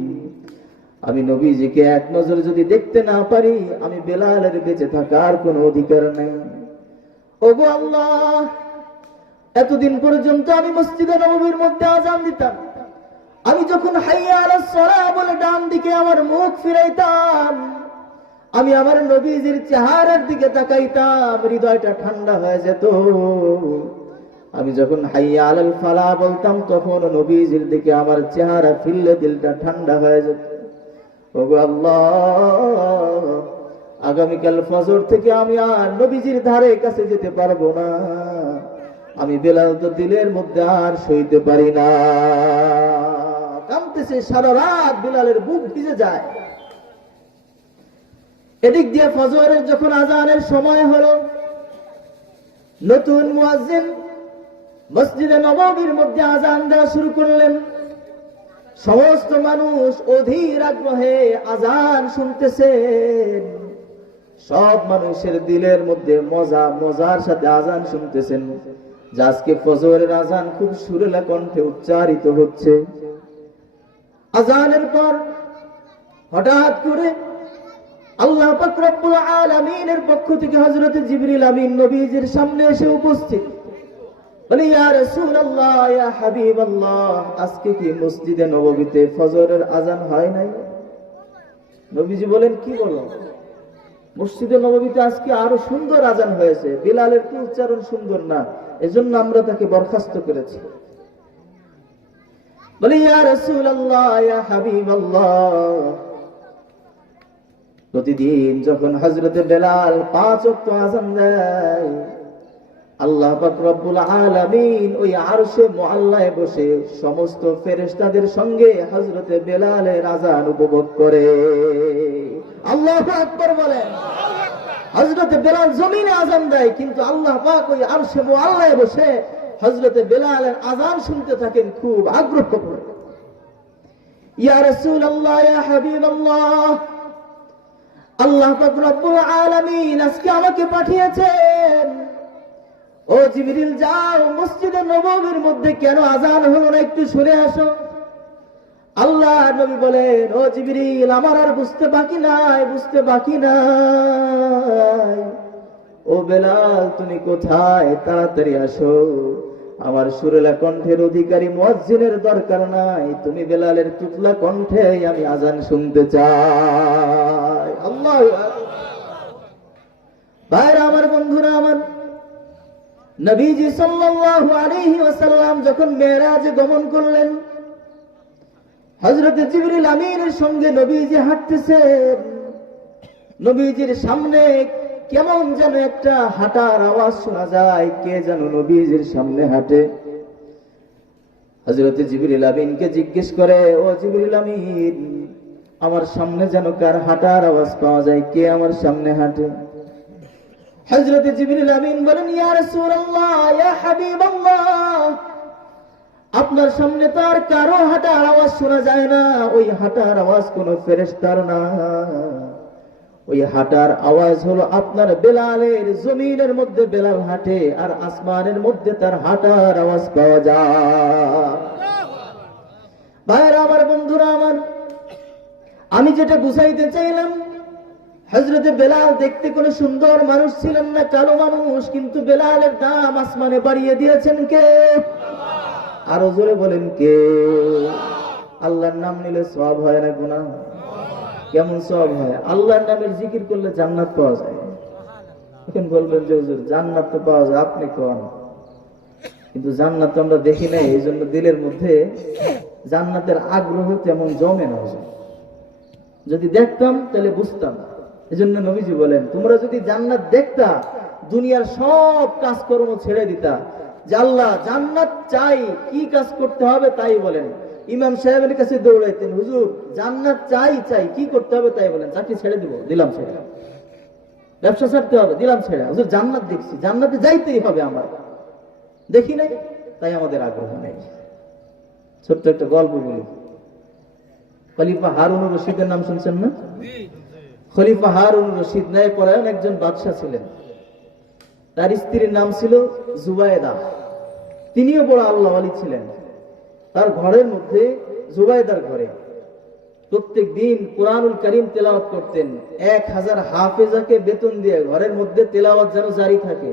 আমি নবীজিকে এক নজর যদি দেখতে না পারি, আমি বেলালের বেঁচে থাকার কোনো অধিকার নেই। ওগো আল্লাহ, এতদিন পর্যন্ত আমি মসজিদে নববীর মধ্যে আযান দিতাম, আমি যখন হাইয়া আলাস সালাহ বলে ডান দিকে আমার মুখ ফিরাইতাম, আমি আমার নবীজির চেহারার দিকে তাকাইতাম, হৃদয়টা ঠান্ডা হয়ে যেত। আমি যখন হাইয়া আলাল ফালাহ বলতাম, তখন নবীজির দিকে আমার চেহারা ফিরলে দিলটা ঠান্ডা হয়ে যেত। ওগো আল্লাহ, আগামীকাল ফজর থেকে আমি আর নবীজির ধারে কাছে যেতে পারবো না। আমি বেলাল তো দিলের মধ্যে আর সইতে পারি না। কাঁদতেছে সারা রাত, বেলালের বুক ভিজে যায়। এদিক দিয়ে ফজরের যখন আযানের সময় হলো, নতুন মুয়াজ্জিন মসজিদে নববীর মধ্যে আযান দেওয়া শুরু করলেন। সমস্ত মানুষ অধীর আগ্রহে আযান শুনতেছেন। সব মানুষের দিলের মধ্যে মজার সাথে আযান শুনতেছেন যে আজকে ফজরের আযান খুব সুরেলা কণ্ঠে উচ্চারিত হচ্ছে। আযানের পর হঠাৎ করে আল্লাহ পাক রব্বুল আলামিনের পক্ষ থেকে হযরত জিবরিল আমিন নবীজির সামনে এসে উপস্থিত। বলে, ইয়া রাসূলুল্লাহ, ইয়া হাবিবাল্লাহ, আজকে কি মসজিদে নববীতে ফজরের আযান হয় নাই? নবীজি বলেন, কি বলো? মসজিদে নববীতে আজকে আরো সুন্দর আযান হয়েছে, বিলালের কি উচ্চারণ সুন্দর না, এজন্য আমরা তাকে বরখাস্ত করেছি। বলে, ইয়া রাসূলুল্লাহ, ইয়া হাবিবাল্লাহ, প্রতিদিন যখন হযরতে বেলাল 5 ওয়াক্ত আযান দেয়, আল্লাহ পাক রব্বুল আলামিন ওই আরশে মুআল্লায় বসে সমস্ত ফেরেশতাদের সঙ্গে হযরতে বেলালের আযান উপভোগ করে। আল্লাহু আকবার বলেন। হযরতে বেলাল জমিনে আযান দেয়, কিন্তু আল্লাহ পাক ওই আরশে মুআল্লায় বসে হযরতে বেলালের আযান শুনতে থাকেন খুব আগ্রহ করে। ইয়া রাসূলুল্লাহ, ইয়া হাবিবাল্লাহ, আল্লাহ পাক রব্বুল আলামিন আজকে আমাকে পাঠিয়েছেন। ও জিবরিল, যাও মসজিদে নববীর মধ্যে কেন আযান হলো না একটু শুনে আসো। আল্লাহ নবী বলেন, ও জিবরিল, আমার আর বুঝতে বাকি নাই। ও বেলাল, তুমি কোথায়? তাড়াতাড়ি আসো। আমার সুরেলা কণ্ঠের অধিকারী মুয়াজ্জিনের দরকার নাই, তুমি বেলালের তুতলা কণ্ঠে আমি আযান শুনতে চাই। আল্লাহু আকবার। ভাইরা আমার, বন্ধুরা আমার, নবীজি সাল্লাল্লাহু আলাইহি ওয়াসাল্লাম যখন মেরাজে গমন করলেন, হযরত জিবরিল আমিনের সঙ্গে নবীজি হাঁটতেছেন। নবীজির সামনে কেমন যেন একটা হাঁটার আওয়াজ শোনা যায়, কে যেন নবীজির সামনে হাঁটে। হযরত জিবরিল আমিনকে জিজ্ঞেস করে, ও জিবরিল আমিন, আমার সামনে যেন কার হাঁটার আওয়াজ পাওয়া যায়, কে আমার সামনে হাঁটে? হযরত জিবরিল আমিন বলেন, ইয়া রাসূলুল্লাহ, ইয়া হাবিবাল্লাহ, আপনার সামনে তো আর কারো হাঁটার আওয়াজ শোনা যায় না। ওই হাঁটার আওয়াজ কোন ফেরেশতার না, ওই হাঁটার আওয়াজ হলো আপনার বেলালের। জমিনের মধ্যে বেলাল হাঁটে, আর আসমানের মধ্যে তার হাঁটার আওয়াজ পাওয়া যায়। ভাইরা আমার, বন্ধুরা আমার, আমি যেটা বুঝাইতে চাইলাম, হযরতে বেলাল দেখতে কোনো সুন্দর মানুষ ছিলেন না, কালো মানুষ, কিন্তু বেলালের দাম আসমানে বাড়িয়ে দিয়েছেন কে? আরো জোরে বলেন, কে? আল্লাহর নাম নিলে সওয়াব হয় না গুনাহ? কেমন সওয়াব হয়? আল্লাহর নামের জিকির করলে জান্নাত পাওয়া যায়। এখন বলবেন যে হুজুর, জান্নাত তো পাওয়া যায়, আপনি কোন? কিন্তু জান্নাত তো আমরা দেখি নাই, এই জন্য দিলের মধ্যে জান্নাতের আগ্রহ তেমন জমে না। যদি দেখতাম তাহলে বুঝতাম। এজন্য নবীজি বলেন, তোমরা যদি জান্নাত দেখতা, দুনিয়ার সব কাজকর্ম ছেড়ে দিতা, যে আল্লাহ জান্নাত চাই, কি কাজ করতে হবে তাই বলেন। ইমাম সাহেবের কাছে দৌড়াইতেন, হুজুর জান্নাত চাই, কি করতে হবে তাই বলেন। চাকরি ছেড়ে দিব, দিলাম ছেড়ে। ব্যবসা ছাড়তে হবে, দিলাম ছেড়ে। হুজুর জান্নাত দেখছি, জান্নাতে যাইতেই হবে আমার। দেখি নাই, তাই আমাদের আগ্রহ নেই। ছোট্ট একটা গল্প বলি। খলিফা হারুনুর রশিদের নাম শুনছেন না? খলিফা হারুনুর রশিদ ন্যায়পরায়ণ একজন বাদশা ছিলেন। তার স্ত্রীর নাম ছিল জুবায়েদা। তিনিও বড় আল্লাহ ওয়ালি ছিলেন। তার ঘরের মধ্যে, জুবায়েদার ঘরে, প্রত্যেক দিন কুরআনুল কারীম তেলাওয়াত করতেন। 1000 হাফেজাকে বেতন দিয়ে, ঘরের মধ্যে তেলাওয়াত যেন জারি থাকে,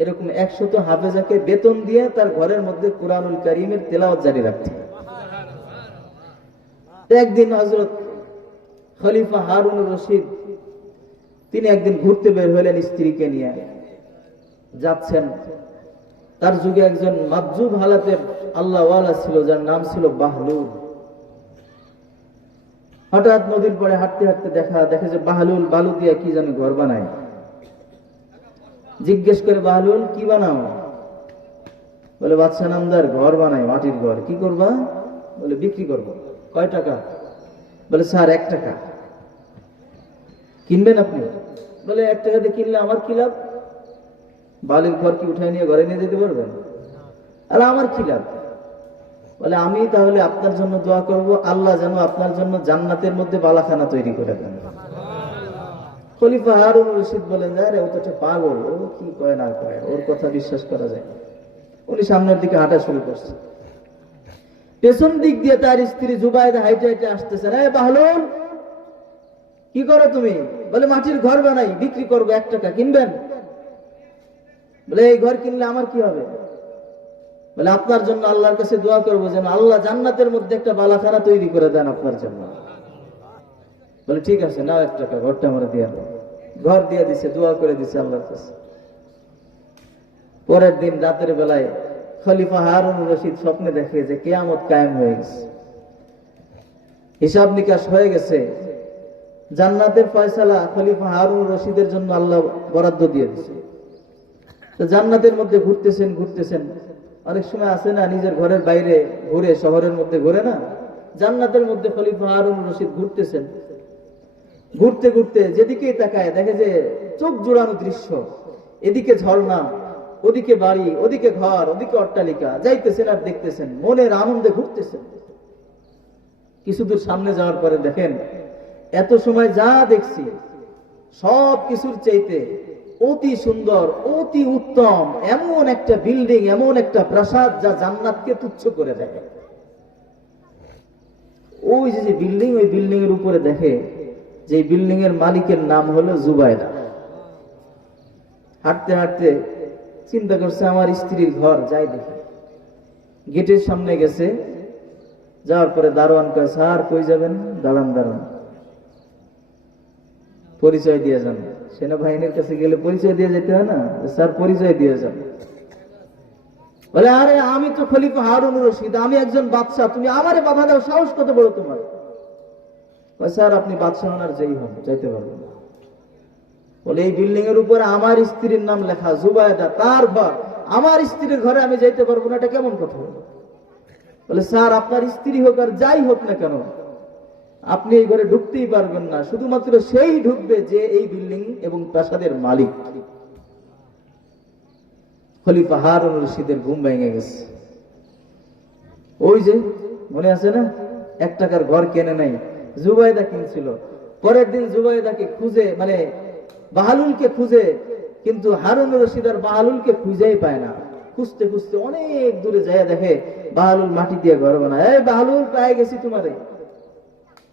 এরকম 100 হাফেজাকে বেতন দিয়ে তার ঘরের মধ্যে কুরআনুল কারীমের তেলাওয়াত জারি রাখতেন। একদিন হযরত খলিফা হারুনুর রশিদ তিনি একদিন ঘুরতে বের হলেন স্ত্রীকে নিয়ে। যাচ্ছেন, তার যুগে একজন মাবজুব হালাতের আল্লাহ ওয়ালা ছিল, যার নাম ছিল বাহলুল। হঠাৎ নদীর পরে হাঁটতে হাঁটতে দেখে যে বাহলুল বালু দিয়ে কি যেন ঘর বানায়। জিজ্ঞেস করে, বাহলুল কি বানাও? বলে, বাদশা নামদার ঘর বানাই, মাটির ঘর। কি করবা? বলে, বিক্রি করবো। কয় টাকা? বলে, স্যার 1 টাকা। কিনবেন আপনি? বলে, 1 টাকা দিয়ে কিনলে আমার কি লাভ? বালির ঘর কি উঠায় নিয়ে ঘরে নিয়ে যেতে পারবেন? আর আমার কি লাভ? বলে আমি তাহলে আপনার জন্য দোয়া করব, আল্লাহ যেন আপনার জন্য জান্নাতের মধ্যে বালাখানা তৈরি করে দেন। খলিফা হারুন রশিদ বলেন, আরে ও তো একটা পাগল, ও কি কয় না কয়, ওর কথা বিশ্বাস করা যায় না। উনি সামনের দিকে হাঁটা শুরু করছে। পেছন দিক দিয়ে তার স্ত্রী জুবাইদা হাইটে হাইটে আসতেছে। এই বাহলুল, কি করো তুমি? বলে মাটির ঘর বানাই, বিক্রি করবো, 1 টাকা কিনবেন? বলে এই ঘর কিনলে আমার কি হবে? বলে আপনার জন্য আল্লাহর কাছে দোয়া করবো যেন আল্লাহ জান্নাতের মধ্যে একটা বালাখানা তৈরি করে দেন আপনার জন্য। বলে ঠিক আছে, নাও 1 টাকা, ঘরটা আমার দিয়ে দাও। ঘর দিয়ে দিছে, দোয়া করে দিছে আল্লাহর কাছে। পরের দিন রাতের বেলায় খলিফা হারুন রশিদ স্বপ্নে দেখে যে কিয়ামত কায়েম হয়ে গেছে, হিসাব নিকাশ হয়ে গেছে, জান্নাতের ফয়সালা খলিফা হারুন রশিদের জন্য আল্লাহ বরাদ্দ দিয়ে দিছে। তো জান্নাতের মধ্যে ঘুরতেছেন ঘুরতেছেন, অনেক সময় আছে না নিজের ঘরের বাইরে ঘুরে, শহরের মধ্যে ঘুরে না, জান্নাতের মধ্যে খলিফা হারুন রশিদ ঘুরতেছেন। ঘুরতে ঘুরতে যেদিকেই তাকায় দেখে যে চোখ জোড়ানো দৃশ্য, এদিকে ঝর্ণা, ওদিকে বাড়ি, ওদিকে ঘর, ওদিকে অট্টালিকা, যাইতেছেন আর দেখতেছেন, মনের আনন্দে ঘুরতেছেন। কিছুদূর সামনে যাওয়ার পরে দেখেন এত সময় যা দেখছি সব কিছুর চাইতে অতি সুন্দর, অতি উত্তম এমন একটা বিল্ডিং, এমন একটা প্রাসাদ যা জান্নাতকে তুচ্ছ করে দেখে। ওই যে বিল্ডিং, ওই বিল্ডিং এর উপরে দেখে যে বিল্ডিং এর মালিকের নাম হলো জুবাইদা। হাঁটতে হাঁটতে চিন্তা করছে আমার স্ত্রীর ঘর, যাই দেখে। গেটের সামনে গেছে, যাওয়ার পরে দারোয়ান কয়, স্যার কই যাবেন? দাঁড়ান দাঁড়ান, পরিচয় দিয়ে যান। সেনাবাহিনীর কাছে গেলে পরিচয় দিয়ে যেতে হয় না? স্যার পরিচয় দিয়ে যান। বলে আরে আমি তো খলিফা হারুন রশিদ, আমি একজন বাদশাহ, তুমি আমারে বাধা দাও, সাহস কত বড় তোমার? স্যার আপনি বাদশাহ হন আর যেই হন, যাইতে পারবেন না। বলে এই বিল্ডিং এর উপরে আমার স্ত্রীর নাম লেখা, জুবাইদা, তার ঘর, আমার স্ত্রীর ঘরে আমি যাইতে পারবো না, এটা কেমন কথা? বলে স্যার আপনার স্ত্রী হোক আর যাই হোক না কেন, আপনি এই ঘরে ঢুকতেই পারবেন না, শুধুমাত্র সেই ঢুকবে যে এই বিল্ডিং এবং প্রাসাদের মালিক। খলিফা হারুন রশিদের ঘুম ভেঙে গেছে। ওই যে মনে আছে না, 1 টাকার ঘর কেনে নাই, জুবাইদা কিনছিল। পরের দিন জুবাইদাকে খুঁজে, মানে বাহালুলকে খুঁজে, কিন্তু হারুন রশিদ আর বাহালুলকে খুঁজেই পায় না। খুঁজতে খুঁজতে অনেক দূরে যায় দেখে বাহালুল মাটি দিয়ে ঘর বানায়। এই বাহালুল, পেয়ে গেছি তোমারে,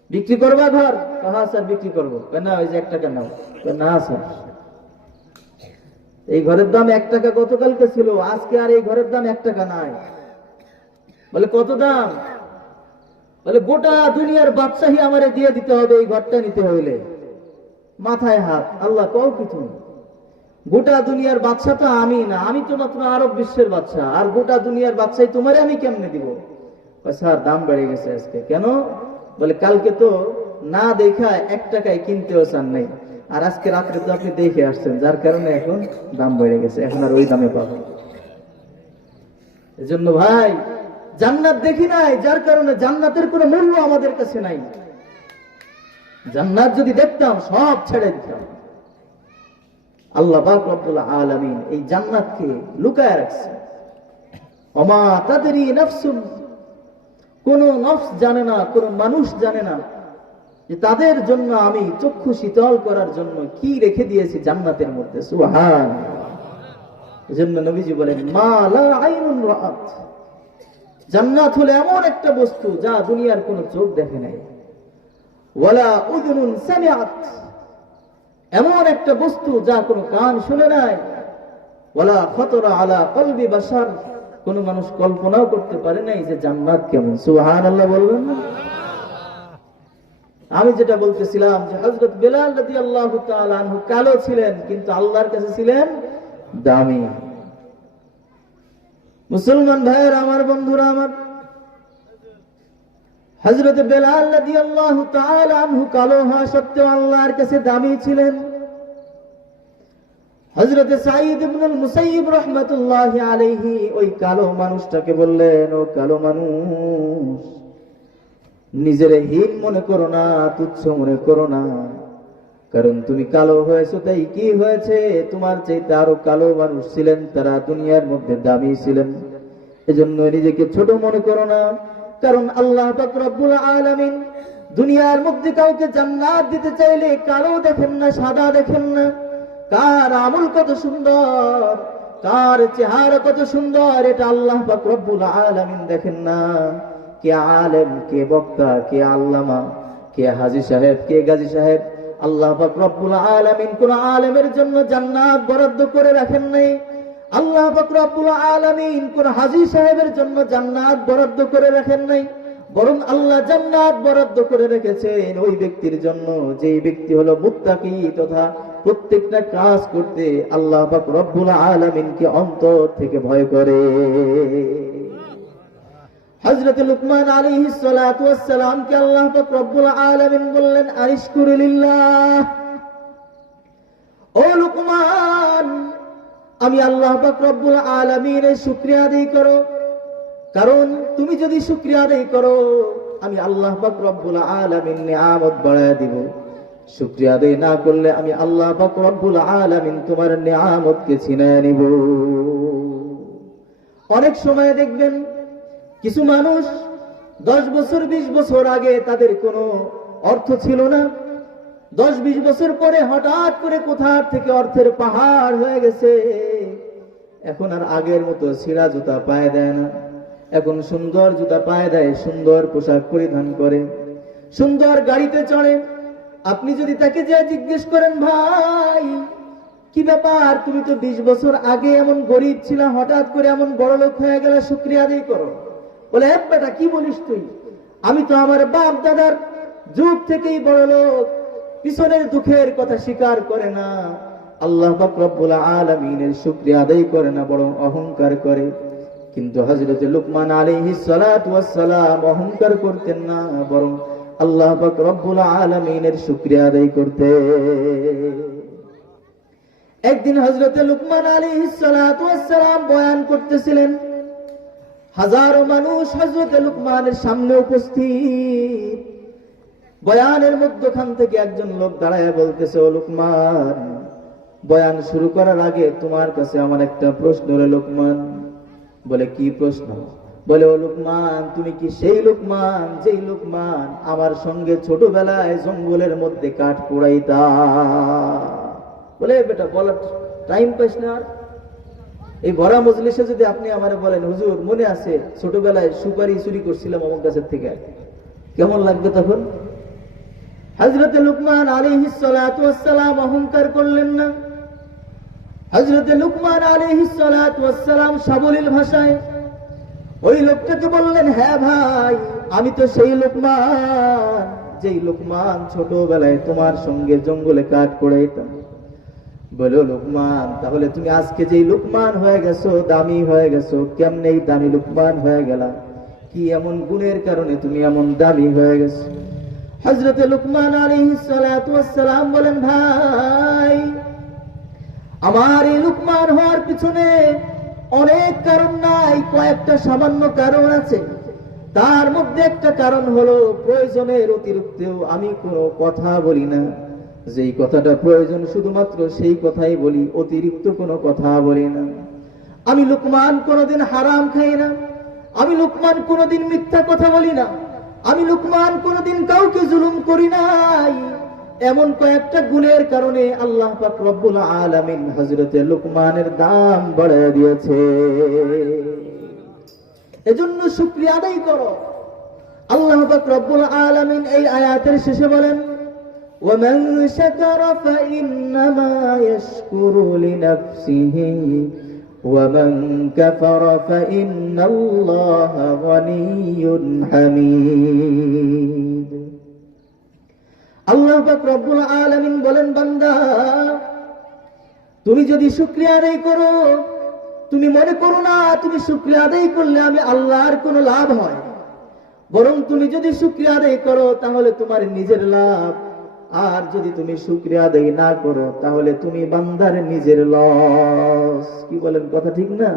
বিক্রি করবা ঘর? হ্যাঁ স্যার বিক্রি করবো। না ওই যে 1 টাকা নাও। না স্যার, এই ঘরের দাম 1 টাকা গতকালকে ছিল, আজকে আর এই ঘরের দাম 1 টাকা নাই। বলে কত দাম? বলে গোটা দুনিয়ার বাদশাহী আমারে দিয়ে দিতে হবে এই ঘরটা নিতে হইলে। মাথায় হাত, আল্লাহ কও কি তুমি? গোটা দুনিয়ার বাদশা তো আমি না, আমি তো মাত্র আরব বিশ্বের বাদশা, আর গোটা দুনিয়ার বাদশাহী তোমারে আমি কেমনে দিব? স্যার দাম বেড়ে গেছে আজকে। কেন? বলে কালকে তো না দেখা 1 টাকায় কিনতেও চান নাই, আর আজকে রাত্রে তো আপনি দেখে আসছেন, যার কারণে এখন দাম বেড়ে গেছে, এখন আর ওই দামে পাবেন। এজন্য ভাই, জান্নাত দেখি নাই, যার কারণে জান্নাতের কোনো মূল্য আমাদের কাছে নাই। জান্নাত যদি দেখতাম সব ছেড়ে দিতাম। আল্লাহ পাক রব্বুল আলামিন এই জান্নাতকে লুকায় রাখছে। ওমা তাদরি নাফসুন, কোন নফস জানে না, কোন মানুষ জানে না যে তাদের জন্য আমি চক্ষু শীতল করার জন্য কি রেখে দিয়েছি জান্নাতের মধ্যে। সুবহানাল্লাহ। এজন্য নবীজি বলেন, মা লা আইনুন রাআত, জান্নাত হলো এমন একটা বস্তু যা দুনিয়ার কোন চোখ দেখে নাই। ওয়ালা উযুনুন সামিআত, এমন একটা বস্তু যা কোন কান শুনে নাই। ওয়ালা খাতারা আলা কলবি বাশার, কোন মানুষ কল্পনাও করতে পারে নাই যে জান্নাত কেমন। সুবহানাল্লাহ বলবেন না? আমি যেটা বলতেছিলাম যে হযরত বেলাল রাদিয়াল্লাহু তাআলা আনহু কালো ছিলেন, কিন্তু আল্লাহর কাছে ছিলেন দামি। মুসলমান ভাইয়েরা আমার, বন্ধুরা আমার, হযরত বেলাল রাদিয়াল্লাহু তাআলা আনহু কালো হওয়া সত্ত্বেও আল্লাহর কাছে দামি ছিলেন। হযরত সাঈদ ইবনুল মুসাইয়িব রাহমাতুল্লাহি আলাইহি ওই কালো মানুষটাকে বললেন, ও কালো মানুষ, নিজের হীন মনে করো না, তুচ্ছ মনে করো না, কারণ তুমি কালো হয়েছো, তাই কি হয়েছে? তোমার চাইতে আরো কালো মানুষ ছিলেন, তারা দুনিয়ার মধ্যে দামি ছিলেন। এজন্য নিজেকে ছোট মনে করো না। কারণ আল্লাহ পাক রব্বুল আলামিন দুনিয়ার মধ্যে কাউকে জান্নাত দিতে চাইলে কালো দেখেন না, সাদা দেখেন না, কার আমল কত সুন্দর, কার চেহারা কত সুন্দর, এটা আল্লাহ পাক রব্বুল আলামিন দেখেন না। কে আলেম, কে বক্তা, কে আল্লামা, কে হাজী সাহেব, কে গাজী সাহেব, আল্লাহ পাক রব্বুল আলামিন কোন আলেমের জন্য জান্নাত বরাদ্দ করে রাখেন নাই। আল্লাহ পাক রব্বুল আলামিন কোন হাজী সাহেবের জন্য জান্নাত বরাদ্দ করে রাখেন নাই, বরং আল্লাহ জান্নাত বরাদ্দ করে রেখেছেন ওই ব্যক্তির জন্য যেই ব্যক্তি হলো মুত্তাকি তথা প্রত্যেকটা কাজ করতে আল্লাহ পাক রব্বুল আলামিনকে অন্তর থেকে ভয় করে। হযরত লুকমান আলাইহিস সালাতু ওয়াস সালাম কে আল্লাহ পাক রব্বুল আলামিন বললেন, আনিশকুরু লিল্লাহ, ও লুকমান, আমি আল্লাহ পাক রব্বুল আলামিনের শুকরিয়া আদায় করো। কারণ তুমি যদি শুকরিয়া আদায় করো, আমি আল্লাহ পাক রব্বুল আলামিন নিয়ামত বাড়ায় দিব। শুকরিয়া আদায় না করলে আমি আল্লাহ পাক রব্বুল আলামিন তোমার নিয়ামতকে ছিনিয়ে নিব। অনেক সময় দেখবেন কিছু মানুষ 10 বছর 20 বছর আগে তাদের কোনো অর্থ ছিল না, 10-20 বছর পরে হঠাৎ করে কোথা থেকে অর্থের পাহাড় হয়ে গেছে। এখন আর আগের মতো ছিঁড়া জুতা পায়ে দেয় না, এখন সুন্দর জুতা পায়ে দেয়, সুন্দর পোশাক পরিধান করে, সুন্দর গাড়িতে চড়ে। আপনি যদি তাকে যা জিজ্ঞেস করেন, ভাই কি ব্যাপার, তুমি তো 20 বছর আগে এমন গরিব ছিলা, হঠাৎ করে এমন বড় লোক হয়ে গেলে, শুকরিয়া আদায় করো। বলে, বেটা কি বলিস তুই, আমি তো আমার বাপ দাদার যুগ থেকেই বড় লোক। পিছনের দুঃখের কথা স্বীকার করে না, আল্লাহ পাক রব্বুল আলামিনের শুকরিয়া আদায় করে না, বরং অহংকার করে। কিন্তু হযরত লুকমান আলাইহিস সালাতু ওয়াস সালাম অহংকার করতেন না, বরং আল্লাহ পাক রব্বুল আলামিনের শুকরিয়া আদায় করতেন। একদিন হযরত লুকমান আলাইহিস সালাতু ওয়াস সালাম বয়ান করতেছিলেন, হাজারো মানুষ হযরত লুকমানের সামনে উপস্থিত। বয়ানের মধ্যখান থেকে একজন লোক দাঁড়ায় বলতেছে, ও লুকমান, বয়ান শুরু করার আগে তোমার কাছে আমার একটা প্রশ্ন রে লুকমান। বলে, কি প্রশ্ন? বলে, ও লুকমান, তুমি কি সেই লুকমান যেই লুকমান আমার সঙ্গে ছোটবেলায় জঙ্গলের মধ্যে কাঠ পোড়াইতা? বলে, বেটা বলার টাইম পাইস না আর? এই ভরা মজলিসে যদি আপনি আমারে বলেন, হুজুর মনে আছে ছোটবেলায় সুপারি চুরি করছিলাম অমুক গাছের থেকে, কেমন লাগবে তখন? হযরত লুকমান আলাইহিস সালাতু ওয়াস সালাম অহংকার করলেন না। হযরত লুকমান আলাইহিস সালাতু ওয়াস সালাম সাবলীল ভাষায় ওই লোকটাকে বললেন, হ্যাঁ ভাই, আমি তো সেই লুকমান যেই লুকমান ছোটবেলায় তোমার সঙ্গে জঙ্গলে কাঠ পোড়াইতাম। বলো, লুকমান, তাহলে তুমি আজকে যেই লুকমান হয়ে গেছো, দামি হয়ে গেছো, কেমনে এই দামি লুকমান হয়ে গেলা? কি এমন গুণের কারণে তুমি এমন দামি হয়ে গেছো? হযরত লুকমান আলাইহিস সালাতু ওয়াস সালাম বলেন, ভাই, আমার এই লুকমান হওয়ার পিছনে অনেক কারণ নাই, কয়েকটা সামান্য কারণ আছে। তার মধ্যে একটা কারণ হলো, প্রয়োজনের অতিরিক্তও আমি কোনো কথা বলি না। যেই কথাটা প্রয়োজন শুধুমাত্র সেই কথাই বলি, অতিরিক্ত কোনো কথা বলি না। আমি লুকমান কোনোদিন হারাম খাই না, আমি লুকমান কোনোদিন মিথ্যা কথা বলি না, আমি লুকমান কোনোদিন কাউকে জুলুম করি নাই। এমন কয়েকটা গুণের কারণে আল্লাহ পাক রব্বুল আলামিন হযরত লুকমানের দাম বাড়ায় দিয়েছে। এজন্য শুকরিয়া আদায় করো। আল্লাহ পাক রব্বুল আলামিন এই আয়াতের শেষে বলেন, ومن شكر فإنما يشكر لنفسه ومن كفر فإن الله غني حميد। আল্লাহ পাক রব্বুল আলামিন বলেন, বান্দা, তুমি যদি শুকরিয়া আদায় করো, তুমি মনে করো না তুমি শুকরিয়া আদায় করলে আমি আল্লাহর কোনো লাভ হয়, বরং তুমি যদি শুকরিয়া আদায় করো তাহলে তোমার নিজের লাভ, আর যদি তুমি শুকরিয়া আদায় না করো তাহলে তুমি বান্দার নিজের লস। কি বলেন, কথা ঠিক না?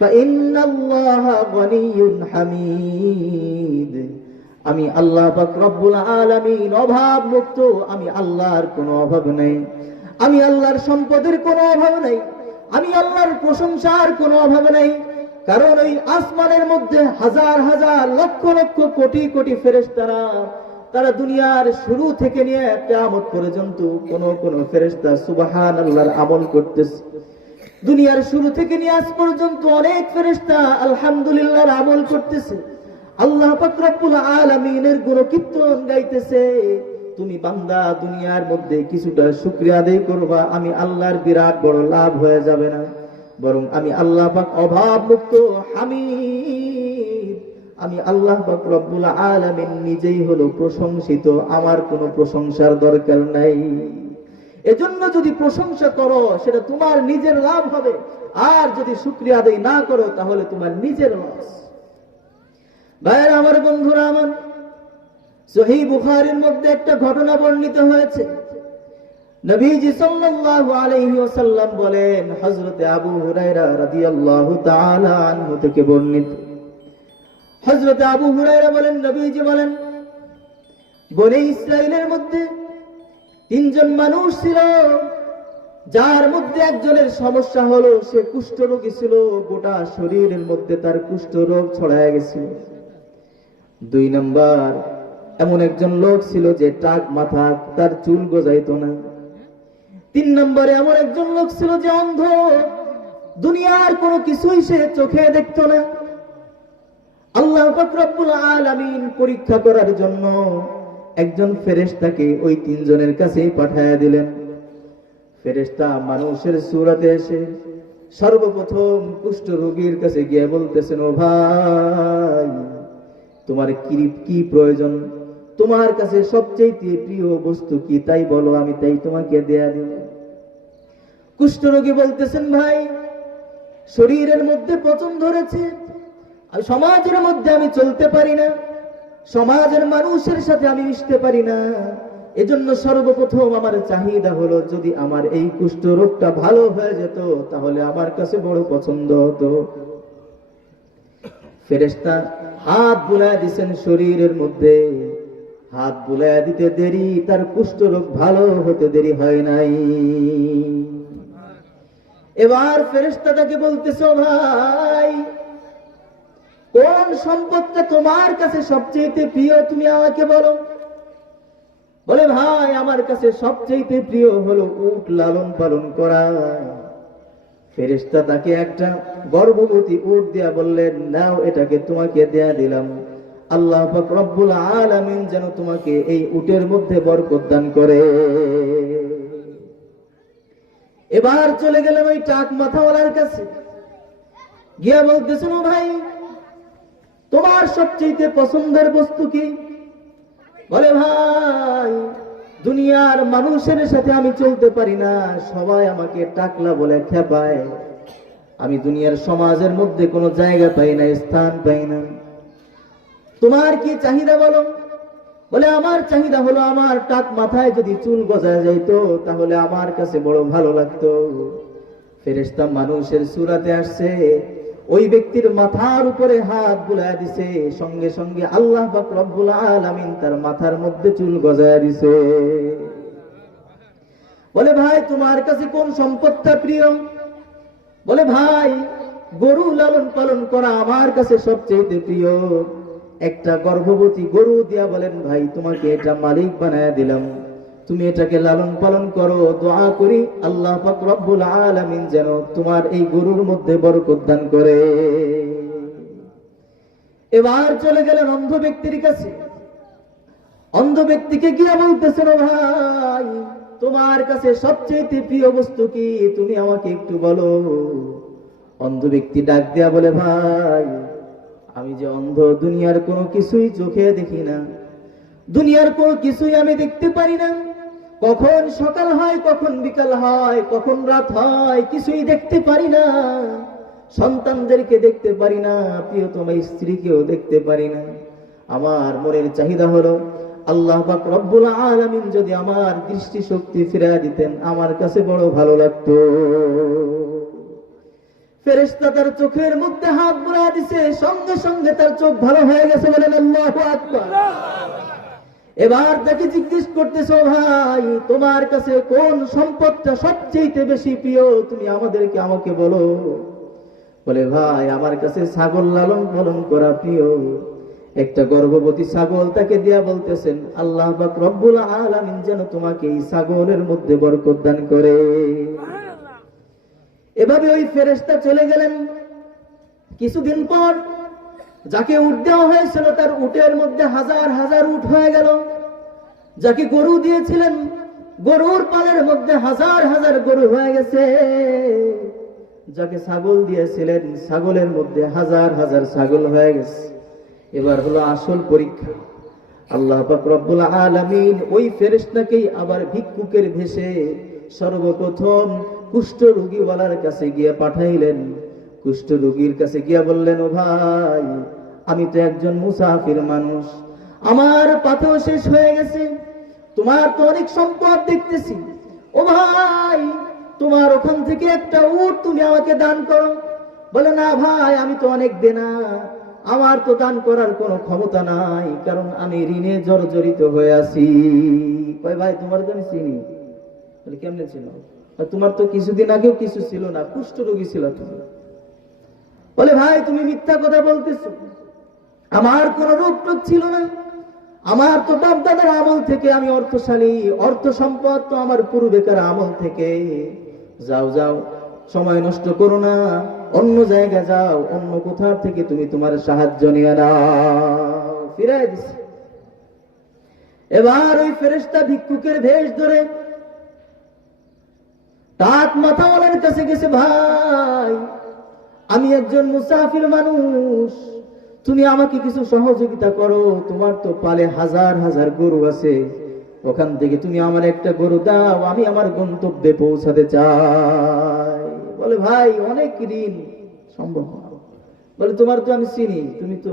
فإن الله غني حميد। আমি আল্লাহ পাক রব্বুল আলামিন অভাব মুক্ত, আমি আল্লাহর কোনো অভাব নেই, আমি আল্লাহর সম্পদের কোনো অভাব নেই, আমি আল্লাহর প্রশংসার কোনো অভাব নেই। কারণ ওই আসমানের মধ্যে হাজার হাজার লক্ষ লক্ষ কোটি কোটি ফেরেশতারা, তারা দুনিয়ার শুরু থেকে নিয়ে কিয়ামত পর্যন্ত কোন ফেরেশতা সুবহানাল্লাহর আমল করতেছে। দুনিয়ার শুরু থেকে নিয়ে আজ পর্যন্ত অনেক ফেরেশতা আলহামদুলিল্লাহর আমল করতেছে, আল্লাহ পাক রব্বুল আলামিনের গুণকীর্তন গাইতেছে। তুমি বান্দা দুনিয়ার মধ্যে কিছুটা শুকরিয়া আদায় করবা, আমি আল্লাহর বিরাট বড় লাভ হয়ে যাবে না, বরং আমি আল্লাহ পাক অভাব মুক্ত হামিদ, আমি আল্লাহ পাক রব্বুল আলামিন নিজেই হলো প্রশংসিত, আমার কোনো প্রশংসার দরকার নাই। এজন্য যদি প্রশংসা করো সেটা তোমার নিজের লাভ হবে, আর যদি শুকরিয়া আদায় না করো তাহলে তোমার নিজের লস। ভাইরা আমার, বন্ধুরা আমার, সহিহ বুখারীর মধ্যে একটা ঘটনা বর্ণিত হয়েছে। নবীজি সাল্লাল্লাহু আলাইহি ওয়াসাল্লাম বলেন, হযরত আবু হুরায়রা রাদিয়াল্লাহু তাআলা আনহু থেকে বর্ণিত, হযরত আবু হুরায়রা বলেন, নবীজি বলেন, বনী ইসরাইলের মধ্যে তিনজন মানুষ ছিল, যার মধ্যে একজনের সমস্যা হলো সে কুষ্ঠরোগী ছিল, গোটা শরীরের মধ্যে তার কুষ্ঠরোগ ছড়ায় গেছিল। 2 নাম্বার, এমন একজন লোক ছিল যে টাক মাথা, তার চুল গজাইতো না। 3 নম্বরে এমন একজন লোক ছিল যে অন্ধ, দুনিয়ার কোনো কিছুই সে চোখে দেখতো না। আল্লাহ পাক রব্বুল আলামিন পরীক্ষা করার জন্য একজন ফেরেশতাকে ওই 3 জনের কাছে পাঠায়া দিলেন। ফেরেশতা মানুষের সূরতে এসে সর্বপ্রথম কুষ্ঠ রোগীর কাছে গিয়ে বলতেছেন, ও ভাই, তোমার কি প্রয়োজন, তোমার কাছে সবচেয়ে প্রিয় বস্তু কি, তাই বলো, আমি তাই তোমাকে দেয়া দিব। কুষ্ঠরোগী বলতেছেন, ভাই, শরীরের মধ্যে পচন ধরেছে, আর সমাজের মধ্যে আমি চলতে পারি না, সমাজের মানুষের সাথে আমি মিশতে পারি না, এজন্য সর্বপ্রথম আমার চাহিদা হলো যদি আমার এই কুষ্ঠরোগটা ভালো হয়ে যেত তাহলে আমার কাছে বড় পছন্দ হতো। ফেরেশতা হাত বুলায় দিছেন শরীরের মধ্যে, হাত বুলায় দিতে দেরি, তার কুষ্ঠরোগ ভালো হতে দেরি হয় নাই। এবার ফেরেশতা তাকে বলতেছে, ভাই, কোন সম্পদটা তোমার কাছে সবচেয়ে প্রিয়, তুমি আমাকে বলো। বলে, ভাই, আমার কাছে সবচেয়ে প্রিয় হলো উট লালন পালন করা। ফেরেশতা তাকে একটা গর্ভবতী উট দিয়া বললেন, নাও, এটাকে তোমাকে দেয়া দিলাম, আল্লাহ পাক রব্বুল আলামিন যেন তোমাকে এই উটের মধ্যে বরকত দান করে। এবার চলে গেলাম ওই টাক মাথাওয়ালার কাছে, গিয়া বলতেছেন, ও ভাই, তোমার সবচেয়ে পছন্দের বস্তু কি? বলে, ভাই, দুনিয়ার মানুষের সাথে আমি চলতে পারি না, সবাই আমাকে টাকলা বলে খেপায়, আমি দুনিয়ার সমাজের মধ্যে কোনো জায়গা পাই না, স্থান পাই না। তোমার কি চাহিদা বলো? বলে, আমার চাহিদা হলো আমার টাক মাথায় যদি চুল গজায় যাইতো তাহলে আমার কাছে বড় ভালো লাগতো। ফেরেশতা মানুষের সূরতে আসছে, ওই ব্যক্তির মাথার উপরে হাত বুলায় দিছে, সঙ্গে সঙ্গে আল্লাহ পাক রব্বুল আলামিন তার মাথার মধ্যে চুল গজায় দিছে। বলে, ভাই, তোমার কাছে কোন সম্পদটা প্রিয়? বলে, ভাই, গরু লালন পালন করা আমার কাছে সবচেয়ে প্রিয়। একটা গর্ভবতী গরু দিয়া বলেন, ভাই, তোমাকে এটা মালিক বানায়া দিলাম, তুমি এটাকে লালন পালন করো, দোয়া করি আল্লাহ পাক রব্বুল আলামিন যেন তোমার এই গরুর মধ্যে বরকত দান করে। এবার চলে গেলেন অন্ধ ব্যক্তির কাছে, অন্ধ ব্যক্তিকে গিয়ে বলতেছেন, ভাই, তোমার কাছে সবচেয়ে প্রিয় বস্তু কি, তুমি আমাকে একটু বলো। অন্ধ ব্যক্তি ডাক দিয়া বলে, ভাই, আমি যে অন্ধ, দুনিয়ার কোনো কিছুই চোখে দেখি না, দুনিয়ার কোনো কিছুই আমি দেখতে পারি না, কখন সকাল হয়, কখন বিকাল হয়, কখন রাত হয়, কিছুই দেখতে পারি না, সন্তানদেরকে দেখতে পারি না, প্রিয়তমা স্ত্রীকেও দেখতে পারি না। আমার মনের চাহিদা হলো আল্লাহ পাক রব্বুল আলামিন যদি আমার দৃষ্টি শক্তি ফিরিয়ে দিতেন আমার কাছে বড় ভালো লাগতো। ফেরেশতা তার চোখের মধ্যে হাত বুলায় দিছে, সঙ্গে সঙ্গে তার চোখ ভালো হয়ে গেছে। বলেন আল্লাহু আকবার। এবার তাকে জিজ্ঞেস করতেছো, ভাই তোমার কাছে কোন সম্পদটা সবচেয়ে বেশি প্রিয়, তুমি আমাকে বলো। বলে ভাই আমার কাছে ছাগল লালন পালন করা প্রিয়। একটা গর্ভবতী ছাগল তাকে দিয়া বলতেছেন, আল্লাহ পাক রব্বুল আলামিন যেন তোমাকে এই ছাগলের মধ্যে বরকত দান করে। এভাবে ওই ফেরেশতা চলে গেলেন। কিছুদিন পর যাকে উট দেওয়া হয়েছিল তার উটের মধ্যে হাজার হাজার উট হয়ে গেল। যাকে গরু দিয়েছিলেন গরুর পালের মধ্যে হাজার হাজার গরু হয়ে গেছে। যাকে ছাগল দিয়েছিলেন ছাগলের মধ্যে হাজার হাজার ছাগল হয়ে গেছে। এবার হলো আসল পরীক্ষা। আল্লাহ পাক রব্বুল আলামিন ওই ফেরেশতাকেই আবার ভিক্ষুকের ভেষে সর্বপ্রথম কুষ্ঠ রোগীওয়ালার কাছে গিয়ে পাঠাইলেন। কুষ্ঠ রোগীর কাছে গিয়া বললেন, ও ভাই আমি তো একজন মুসাফির মানুষ, আমার পাথেও শেষ হয়ে গেছে, তোমার তো অনেক সম্পদ দেখতেছি, ও ভাই তোমার ওখান থেকে একটা উট তুমি আমাকে দান করো। বলে না ভাই আমি তো অনেক দেনা, আমার তো দান করার কোনো ক্ষমতা নাই, কারণ আমি ঋণে জর্জরিত হয়ে আছি। কয় ভাই তোমার তো আমি চিনি। বলে কেমনে ছিল? তোমার তো কিছুদিন আগেও কিছু ছিল না, কুষ্ঠ রোগী ছিল তুমি। বলে ভাই তুমি মিথ্যা কথা বলতেছো, আমার কোন রোগ টোগ ছিল না, আমার তো বাপ দাদার আমল থেকে আমি অর্থশালী, অর্থ সম্পদ তো আমার পূর্বেকার আমল থেকে। যাও যাও সময় নষ্ট করো না, অন্য জায়গায় যাও, অন্য কোথাও থেকে তুমি তোমার সাহায্য নিয়ে নাও। ফিরাই দিছে। এবার ওই ফেরেশতা ভিক্ষুকের ভেষ ধরে টাক মাথাওয়ালার কাছে গেছে, ভাই আমি একজন মুসাফির মানুষ, তুমি আমাকে কিছু সহযোগিতা করো, তোমার তো পালে হাজার হাজার গরু আছে, ওখান থেকে তুমি আমার একটা গরু দাও, আমি আমার গন্তব্যে পৌঁছাতে চাই। বলে ভাই অনেক ঋণ, সম্ভব না। বলে তোমার তো আমি চিনি, তুমি তো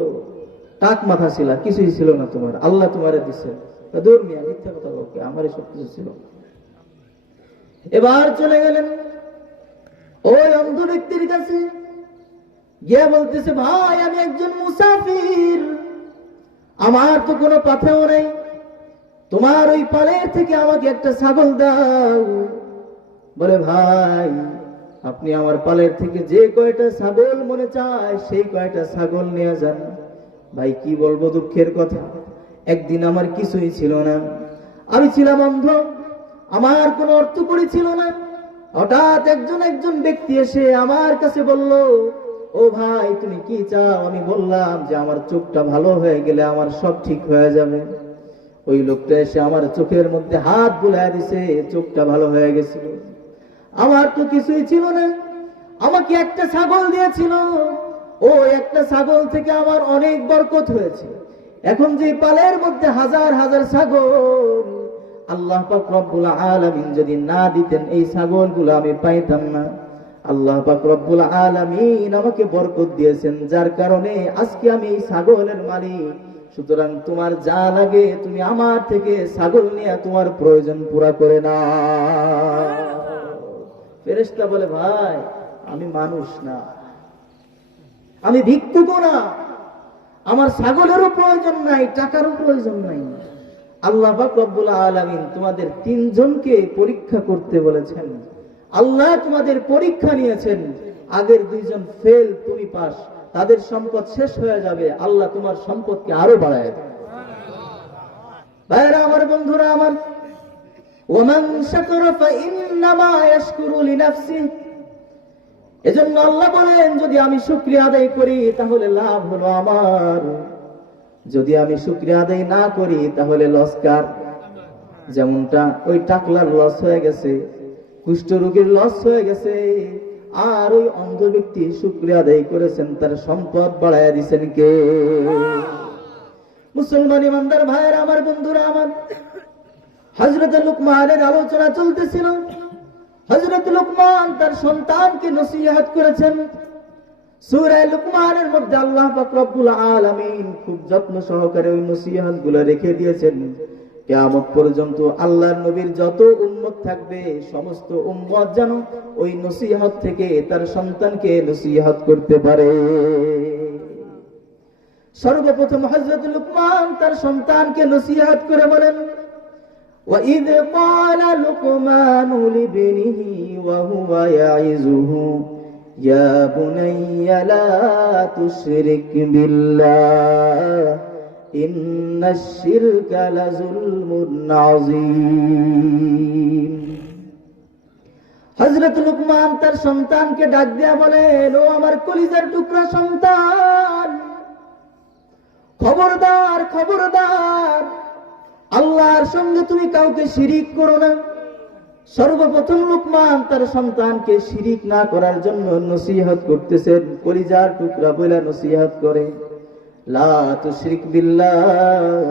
টাক মাথা ছিল, কিছুই ছিল না তোমার, আল্লাহ তোমারে দিছে। দূর মিয়া মিথ্যা কথা বলকে, আমার সব কিছু ছিল। এবার চলে গেলেন ওই অন্ধ ব্যক্তির কাছে গিয়ে বলতেছে, ভাই আমি একজন মুসাফির, আমার তো কোনো পাথেও নেই, তোমার ওই পালের থেকে আমাকে একটা ছাগল দাও। বলে ভাই আপনি আমার পালের থেকে যে কয়টা ছাগল মনে চায় সেই কয়টা ছাগল নিয়ে যান। ভাই কি বলবো দুঃখের কথা, একদিন আমার কিছুই ছিল না, আমি ছিলাম অন্ধ, আমার কোনো অর্থ করি ছিল না। হঠাৎ একজন ব্যক্তি এসে আমার কাছে বলল, ও ভাই তুমি কি চাও? আমি বললাম যে আমার চোখটা ভালো হয়ে গেলে আমার সব ঠিক হয়ে যাবে। ওই লোকটা এসে আমার চোখের মধ্যে হাত বুলায় দিছে, চোখটা ভালো হয়ে গেছিল। আমার তো কিছুই ছিল না, আমাকে একটা ছাগল দিয়েছিল, ও একটা ছাগল থেকে আমার অনেক বরকত হয়েছে। এখন যে পালের মধ্যে হাজার হাজার ছাগল, আল্লাহ পাক রব্বুল আলামিন যদি না দিতেন এই ছাগলগুলো আমি পাইতাম না। আল্লাহ পাক রব্বুল আলামিন আমাকে বরকত দিয়েছেন, যার কারণে আজকে আমি এই ছাগলের মালিক। সুতরাং তোমার যা লাগে তুমি আমার থেকে ছাগল নিয়ে তোমার প্রয়োজন পুরা করে নাও। ফেরেশতা বলে, ভাই আমি মানুষ না, আমি ভিক্ষুক না, আমার ছাগলেরও প্রয়োজন নাই, টাকারও প্রয়োজন নাই। আল্লাহ পাক রব্বুল আলামিন তোমাদের তিনজনকে পরীক্ষা করতে বলেছেন। আল্লাহ তোমাদের পরীক্ষা নিয়েছেন, আগের দুইজন ফেল, তুমি পাস, তাদের সম্পদ শেষ হয়ে যাবে, আল্লাহ তোমার সম্পদকে আরো বাড়ায় দেবে। ভাইরা আমার, বন্ধুরা আমার, ওয়ামান শাকারা ফাইন্নামা ইয়াশকুরু লিনাফসিহি, এজন্য আল্লাহ বলেন যদি আমি শুকরিয়া আদায় করি তাহলে লাভ হলো আমার, যদি আমি শুকরিয়া আদায় না করি তাহলে লস কার? যেমনটা ওই টাকলার লস হয়ে গেছে, কুষ্ঠ রোগীর লস হয়ে গেছে, আর ওই অন্ধ ব্যক্তি শুকরিয়া আদায় করেছেন, তার সম্পদ বাড়াইয়া দিয়েছেন কে? মুসলমান ইমানদার ভাইয়েরা আমার, বন্ধুরা আমার, হযরত লুকমানের আলোচনা চলতেছিল। হযরত লুকমান তার সন্তানকে নসিহত করেছেন। সূরা লুকমানের মধ্যে আল্লাহ পাক রব্বুল আলামিন খুব যত্ন সহকারে ওই নসিহতগুলো রেখে দিয়েছেন। কিয়ামত পর্যন্ত আল্লাহর নবীর যত উম্মত থাকবে সমস্ত উম্মত যেন ওই নসিহত থেকে তার সন্তানকে নসিহত করতে পারে। সর্বপ্রথম হযরত লুকমান তার সন্তানকে নসিহত করে বলেন, وَإِذْ قَالَ لُقْمَانُ لِابْنِهِ وَهُوَ يَعِظُهُ يَا بُنَيَّ لَا تُشْرِكْ بِاللَّهِ إِنَّ الشِّرْكَ لَظُلْمٌ عَظِيمٌ। হযরত লুকমান তার সন্তানকে ডাক দিয়া বলেন, ও আমার কলিজার টুকরা সন্তান, খবরদার খবরদার, আল্লাহর সঙ্গে তুমি কাউকে শিরিক করো না। সর্বপ্রথম লুকমান তার সন্তানকে শিরিক না করার জন্য নসিহত করতেছেন, কলিজার টুকরা বলে নসিহত করে, লা তুশরিক বিল্লাহ,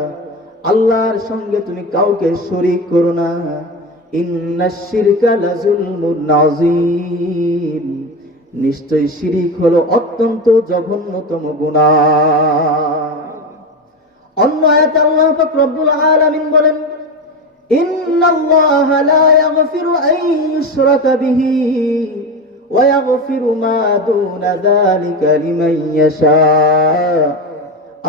আল্লাহর সঙ্গে তুমি কাউকে শরীক করো না। ইন্নাশ শিরকা লাযুলমুন আযীম, নিশ্চয় শিরিক হলো অত্যন্ত জঘন্যতম গুনাহ। অন্য আয়াতে আল্লাহ পাক রব্বুল আলামিন বলেন, ইন্নাল্লাহা লা ইয়াগফিরু আন ইউশরাকা বিহি ওয়া ইয়াগফিরু মা দুনা যালিকা লিমান ইয়াশা।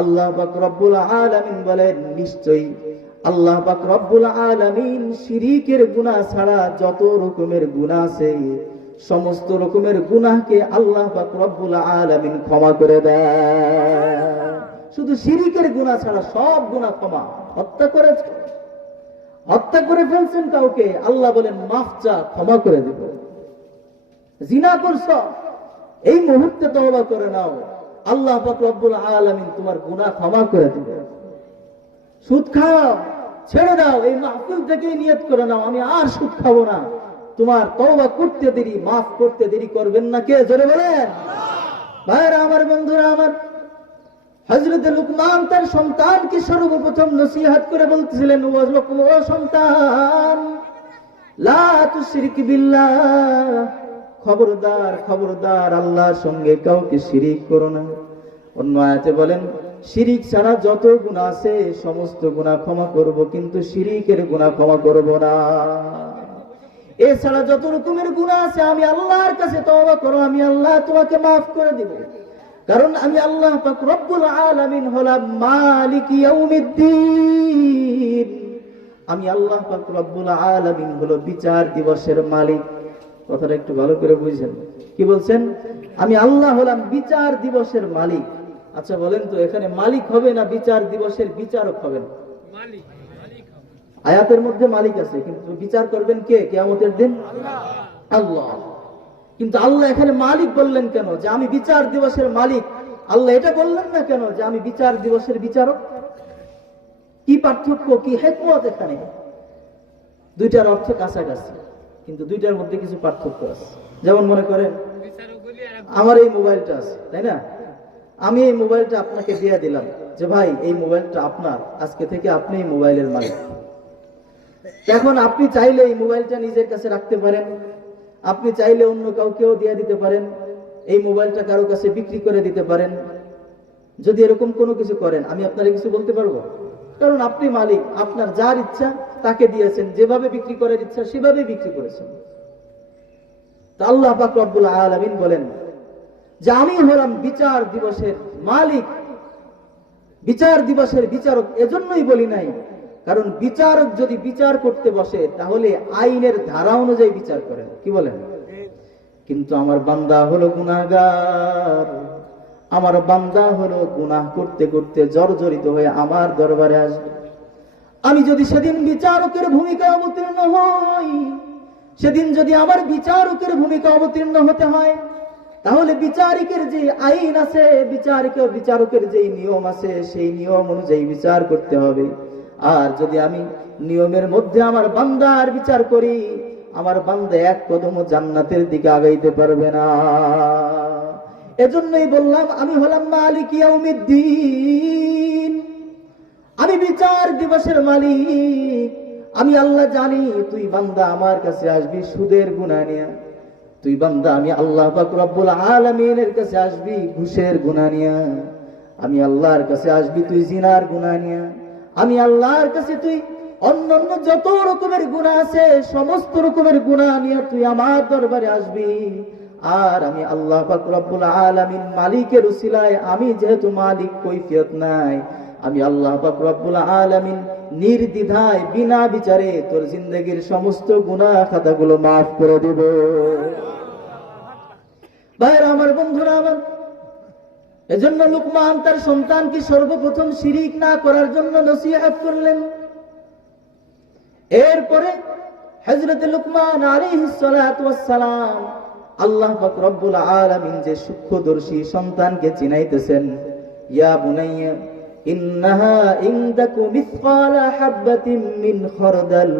আল্লাহ পাক রব্বুল আলামিন বলেন, নিশ্চয়ই আল্লাহ পাক রব্বুল আলামিন শিরিকের গুনাহ ছাড়া যত রকমের গুনাহ আছে সমস্ত রকমের গুনাহকে আল্লাহ পাক রব্বুল আলামিন ক্ষমা করে দেয়। শুধু শিরিকের গুনাহ ছাড়া সব গুনাহ ক্ষমা। হত্যা করে ফেলছেন কাউকে, আল্লাহ বলেন মাফ চা, ক্ষমা করে দেব। জিনা করছো, এই মুহূর্তে তওবা করে নাও, আল্লাহ পাক রব্বুল আলামিন তোমার গুনাহ ক্ষমা করে দিবে। সুদ খাও, ছেড়ে দাও, এই মাহফিল থেকে নিয়ত করে নাও আমি আর সুদ খাবো না। তোমার তওবা করতে দেরি, মাফ করতে দেরি করবেন না কে? জোরে বলেন। ভাইরা আমার, বন্ধুরা আমার, হযরত লুকমান তার সন্তানকে সর্বপ্রথম নসিহত করে বলতেছিলেন, ও সন্তান, লা তুশরিক বিল্লাহ, খবরদার খবরদার আল্লাহর সঙ্গে কাউকে শিরিক করো না। অন্য আয়াতে বলেন, শিরিক ছাড়া যত গুনাহ আছে সমস্ত গুনাহ ক্ষমা করব, কিন্তু শিরিকের গুনাহ ক্ষমা করব না। এছাড়া যত রকমের গুনাহ আছে আমি আল্লাহর কাছে তওবা করো, আমি আল্লাহ তোমাকে মাফ করে দেব। কারণ আমি আল্লাহ পাক রব্বুল আলামিন হলাম মালিক ইয়াউমিদ্দিন, আমি আল্লাহ পাক রব্বুল আলামিন হলো বিচার দিবসের মালিক। কথাটা একটু ভালো করে বুঝেন, কি বলছেন? আমি আল্লাহ হলাম বিচার দিবসের মালিক। আচ্ছা বলেন তো, এখানে মালিক হবে না বিচার দিবসের বিচারক হবেন? আয়াতের মধ্যে মালিক আছে, কিন্তু বিচার করবেন কে কিয়ামতের দিন? আল্লাহ। কিন্তু আল্লাহ এখানে মালিক বললেন কেন? যে আমি বিচার দিবসের মালিক। আল্লাহ এটা বললেন না কেন যে আমি বিচার দিবসের বিচারক? কি পার্থক্য, কি হিকমত এখানে? দুইটার অর্থ কাছাকাছি, কিন্তু দুইটার মধ্যে কিছু পার্থক্য আছে। যেমন মনে করেন আমার এই মোবাইলটা আছে, তাই না? আমি এই মোবাইলটা আপনাকে দিয়ে দিলাম যে ভাই এই মোবাইলটা আপনার, আজকে থেকে আপনি এই মোবাইলের মালিক। এখন আপনি চাইলে এই মোবাইলটা নিজের কাছে রাখতে পারেন, আপনি চাইলে অন্য কাউকেও দিয়ে দিতে পারেন, এই মোবাইলটা কারো কাছে বিক্রি করে দিতে পারেন। যদি এরকম কোনো কিছু করেন, আমি আপনারা কিছু বলতে পারবো? কারণ আপনি মালিক, আপনার যার ইচ্ছা তাকে দিয়েছেন, যেভাবে বিক্রি করার ইচ্ছা সেভাবে বিক্রি করেছেন। তা আল্লাহ পাক রব্বুল আলামিন বলেন যে আমি হলাম বিচার দিবসের মালিক, বিচার দিবসের বিচারক। এজন্যই বলি নাই, কারণ বিচারক যদি বিচার করতে বসে তাহলে আইনের ধারা অনুযায়ী বিচার করেন, কি বলেন? কিন্তু আমার বান্দা হলো গুনাহগার, আমার বান্দা হলো গুনাহ করতে করতে জর্জরিত হয়ে আমার দরবারে আসবে। আমি যদি সেদিন বিচারকের ভূমিকা অবতীর্ণ হই, সেদিন যদি আমার বিচারকের ভূমিকা অবতীর্ণ হতে হয়, তাহলে বিচারকের যে আইন আছে, বিচারকের যে নিয়ম আছে, সেই নিয়ম অনুযায়ী বিচার করতে হবে। আর যদি আমি নিয়মের মধ্যে আমার বান্দার বিচার করি, আমার বান্দা এক কদম জান্নাতের দিকে আগাইতে পারবে না। এজন্যই বললাম আমি হলাম মালিক ইয়াউমিদ্দিন, আমি বিচার দিবসের মালিক। আমি আল্লাহ জানি তুই বান্দা আমার কাছে আসবি সুদের গুনাহ নিয়ে, তুই বান্দা আমি আল্লাহ পাক রব্বুল আলামিনের কাছে আসবি ঘুষের গুনাহ নিয়ে, আমি আল্লাহর কাছে আসবি তুই জিনার গুনাহ নিয়ে, আমি আল্লাহর কাছে তুই অন্যান্য যত রকমের গুনাহ আছে সমস্ত রকমের গুনাহ নিয়ে তুই আমার দরবারে আসবি। আর আমি আল্লাহ পাক রব্বুল আলামিন মালিকের উসিলায়, আমি যেহেতু মালিক কৈফিয়ত নাই, আমি আল্লাহ পাক রব্বুল আলামিন নির্দ্বিধায় বিনা বিচারে তোর জিন্দেগীর সমস্ত গুনাহ খাতাগুলো মাফ করে দেব। ভাইরা আমার, বন্ধুরা আমার, এজন্য লুকমান তার সন্তানকে সর্বপ্রথম শিরিক না করার জন্য নসিহত করলেন। এরপরে হযরত লুকমান আলাইহিস সালাতু ওয়াস সালাম আল্লাহ পাক রব্বুল আলামিন যে সূক্ষ্মদর্শী সন্তানকে চিনাইতেছেন, ইয়া বুনাইয়া ইন্নাহা ইনদাকু মিসকালা হাববাতিন মিন খারদাল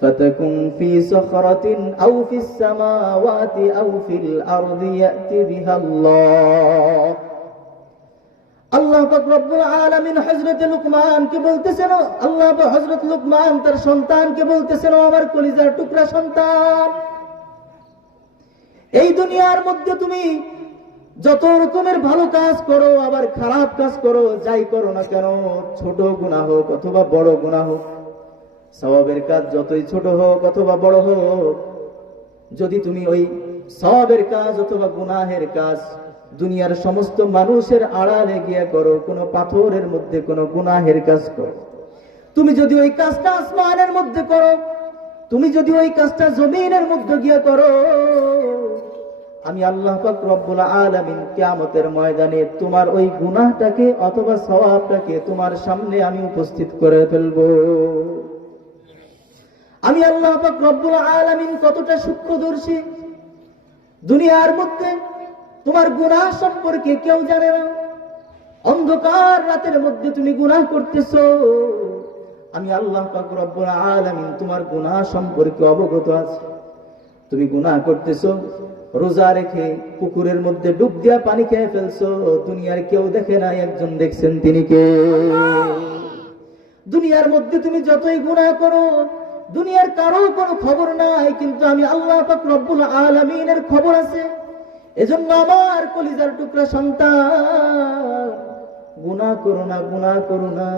ফাতাকুন ফি সাখরাতিন আও ফিস সামাওয়াতি আও ফিল আরদি ইয়াতি বিহাল্লাহ। আল্লাহ পাক রব্বুল আলামিন হযরত লুকমানকে বলতেছেন, আল্লাহ পাক হযরত লুকমান তার সন্তানকে বলতেছেন, আমার কলিজার টুকরা সন্তান, এই দুনিয়ার মধ্যে তুমি যত রকমের ভালো কাজ করো আবার খারাপ কাজ করো, যাই করো না কেন, ছোট গুনাহ হোক অথবা বড় গুনাহ হোক, সওয়াবের কাজ যতই ছোট হোক অথবা বড় হোক, যদি তুমি ওই সওয়াবের কাজ অথবা গুনাহের কাজ দুনিয়ার সমস্ত মানুষের আড়ালে গিয়ে করো, কোনো পাথরের মধ্যে কোনো গুনাহের কাজ করো, তুমি যদি ওই কাজটা আসমানের মধ্যে করো, তুমি যদি ওই কাজটা জমিনের মধ্যে গিয়ে করো, আমি আল্লাহ পাক রব্বুল আলামিন কিয়ামতের ময়দানে তোমার ওই গুনাহটাকে অথবা সওয়াবটাকে তোমার সামনে আমি উপস্থিত করে ফেলবো। আমি আল্লাহ পাক রব্বুল আলামিন কতটা সূক্ষ্মদর্শী, দুনিয়ার মধ্যে তোমার গুনাহ সম্পর্কে কেউ জানে না। অন্ধকার রাতের মধ্যে তুমি গুনাহ করতেছো, আমি আল্লাহ পাক রব্বুল আলামিন তোমার গুনাহ সম্পর্কে অবগত আছি। তুমি গুনাহ করতেছো, রোজা রেখে পুকুরের মধ্যে ডুব দিয়া পানি খেয়ে ফেলছো, দুনিয়ার কেউ দেখে না, একজন দেখছেন, তিনি কে? দুনিয়ার মধ্যে তুমি যতই গুনাহ করো, দুনিয়ার কারো কোনো খবর নাই, কিন্তু আমি আল্লাহ পাক রব্বুল আলামিনের খবর আছে। এজন্য আমার কলিজার টুকরা সন্তান, গুনাহ করো না, গুনাহ করো না।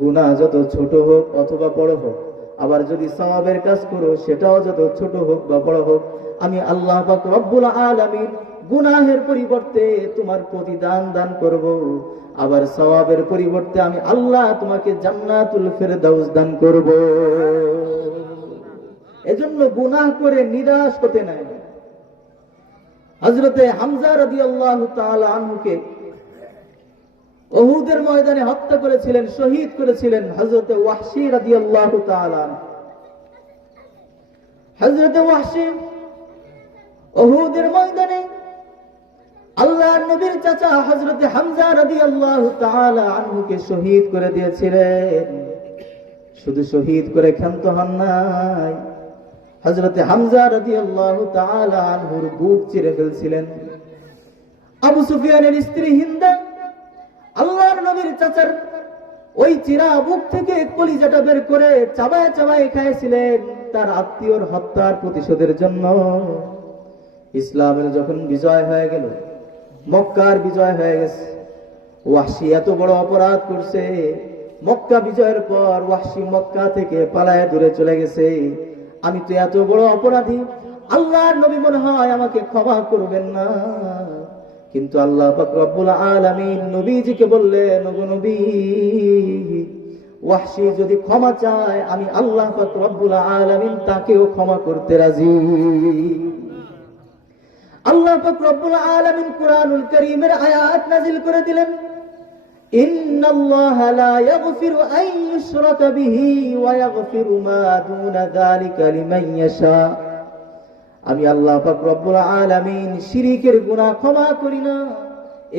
গুনাহ যত ছোট হোক অথবা বড় হোক, আবার যদি সওয়াবের কাজ করো সেটাও যত ছোট হোক বা বড় হোক, আমি আল্লাহ পাক রব্বুল আলামিন গুনাহের পরিবর্তে তোমার প্রতিদান দান করব, আবার সওয়াবের পরিবর্তে আমি আল্লাহ তোমাকে জান্নাতুল ফেরদাউস দান করব। এজন্য গুনাহ করে নিরাশ হতে নাই। হযরতে হামজা রাদিয়াল্লাহু তাআলা আনহুকে উহুদের ময়দানে হত্যা করেছিলেন, শহীদ করেছিলেন হযরতে ওয়াহশী রাদিয়াল্লাহু তাআলা আনহু। হযরতে ওয়াহশী উহুদের ময়দানে আল্লাহর নবীর চাচা হযরতে হামজা রাদিয়াল্লাহু তাআলা আনহুকে শহীদ করে দিয়েছিলেন। শুধু শহীদ করে ক্ষান্ত হন নাই, হযরতে হামজা রাদিয়াল্লাহু তাআলা আনহুর বুক চিরে ফেলছিলেন। আবু সুফিয়ানের স্ত্রী হিন্দা আল্লাহর নবীর চাচার ওই চিরা বুক থেকে কলিজাটা বের করে চাবায় চাবায় খাইছিলেন তার আত্মীয়র হত্যার প্রতিশোধের জন্য। ইসলামের যখন বিজয় হয়ে গেল, মক্কার বিজয় হয়ে গেছে, ওয়াহশী এত বড় অপরাধ করছে, মক্কা বিজয়ের পর ওয়াহশী মক্কা থেকে পালায়ে দূরে চলে গেছে। আমি তো এত বড় অপরাধী, আল্লাহর নবী মনে হয় আমাকে ক্ষমা করবেন না। কিন্তু আল্লাহ পাক রব্বুল আলামিন নবীজিকে বললেন, ওগো নবী, ওয়াহশী যদি ক্ষমা চায় আমি আল্লাহ পাক রব্বুল আলামিন তাকেও ক্ষমা করতে রাজি। আল্লাহ পাক রব্বুল আলামিন কুরআনুল কারীমের আয়াত নাযিল করে দিলেন, ইন্নাল্লাহা লা ইয়াগফিরু আন ইউশরাকা বিহি ওয়া ইয়াগফিরু মা দুনা যালিকা লিমান ইয়াশা। আমি আল্লাহ পাক রব্বুল আলামিন শিরকের গুনাহ ক্ষমা করি না,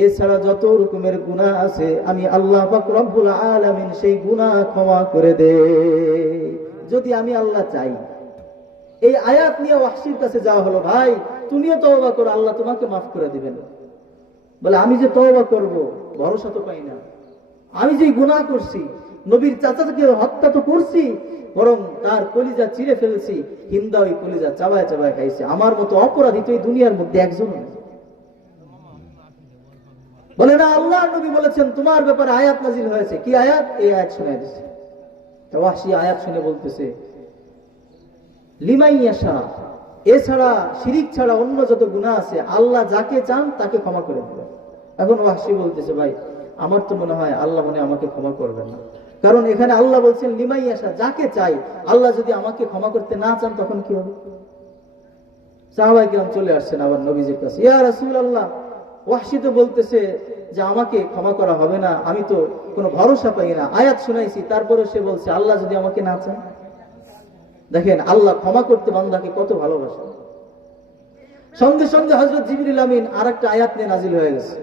এছাড়া যত রকমের গুনাহ আছে আমি আল্লাহ পাক রব্বুল আলামিন সেই গুনাহ ক্ষমা করে দেই, যদি আমি আল্লাহ চাই। এই আয়াত নিয়ে ওয়াহশীর কাছে যাওয়া হলো, ভাই তুমিও তওবা করো, আল্লাহ তোমাকে মাফ করে দিবেন। বলে, আমি যে তওবা করব ভরসা তো পাই না, আমি যে গুনাহ করছি, নবীর চাচাকে হত্যা তো করছি, বরং তার কলিজা চিরে ফেলেছি, হিন্দা ওই কলিজা চাবায় চাবায় খাইছে, আমার মতো অপরাধী তো এই দুনিয়ার মধ্যে একজন নেই। বলে না, আল্লাহর নবী বলেছেন তোমার ব্যাপারে আয়াত নাযিল হয়েছে। কি আয়াত? এই আয়াত শোনায় দিচ্ছে। ওয়াহশী আয়াত শুনে বলতেছে লিমান ইয়াশা, এছাড়া শিরিক ছাড়া অন্য যত গুনাহ আছে আল্লাহ যাকে চান তাকে ক্ষমা করে দিবেন। এখন ওয়াহশী বলতেছে ভাই আমার তো মনে হয় আল্লাহ মনে আমাকে ক্ষমা করবেন না, কারণ এখানে আল্লাহ বলছেন লিমান ইয়াশা, যাকে চাই। আল্লাহ যদি আমাকে ক্ষমা করতে না চান তখন কি হবে? সাহাবায়ে কিরাম চলে আসছেন আবার নবীজির কাছে, ইয়া রাসূলুল্লাহ, ওয়াহশী তো বলতেছে যে আমাকে ক্ষমা করা হবে না, আমি তো কোনো ভরসা পাই না, আয়াত শুনাইছি তারপরে সে বলছে আল্লাহ যদি আমাকে না চান। দেখেন আল্লাহ ক্ষমা করতে বান্দাকে কত ভালোবাসে। সঙ্গে সঙ্গে হযরত জিবরিল আমিন আরেকটা আয়াত নিয়ে নাজিল হয়ে গেছে।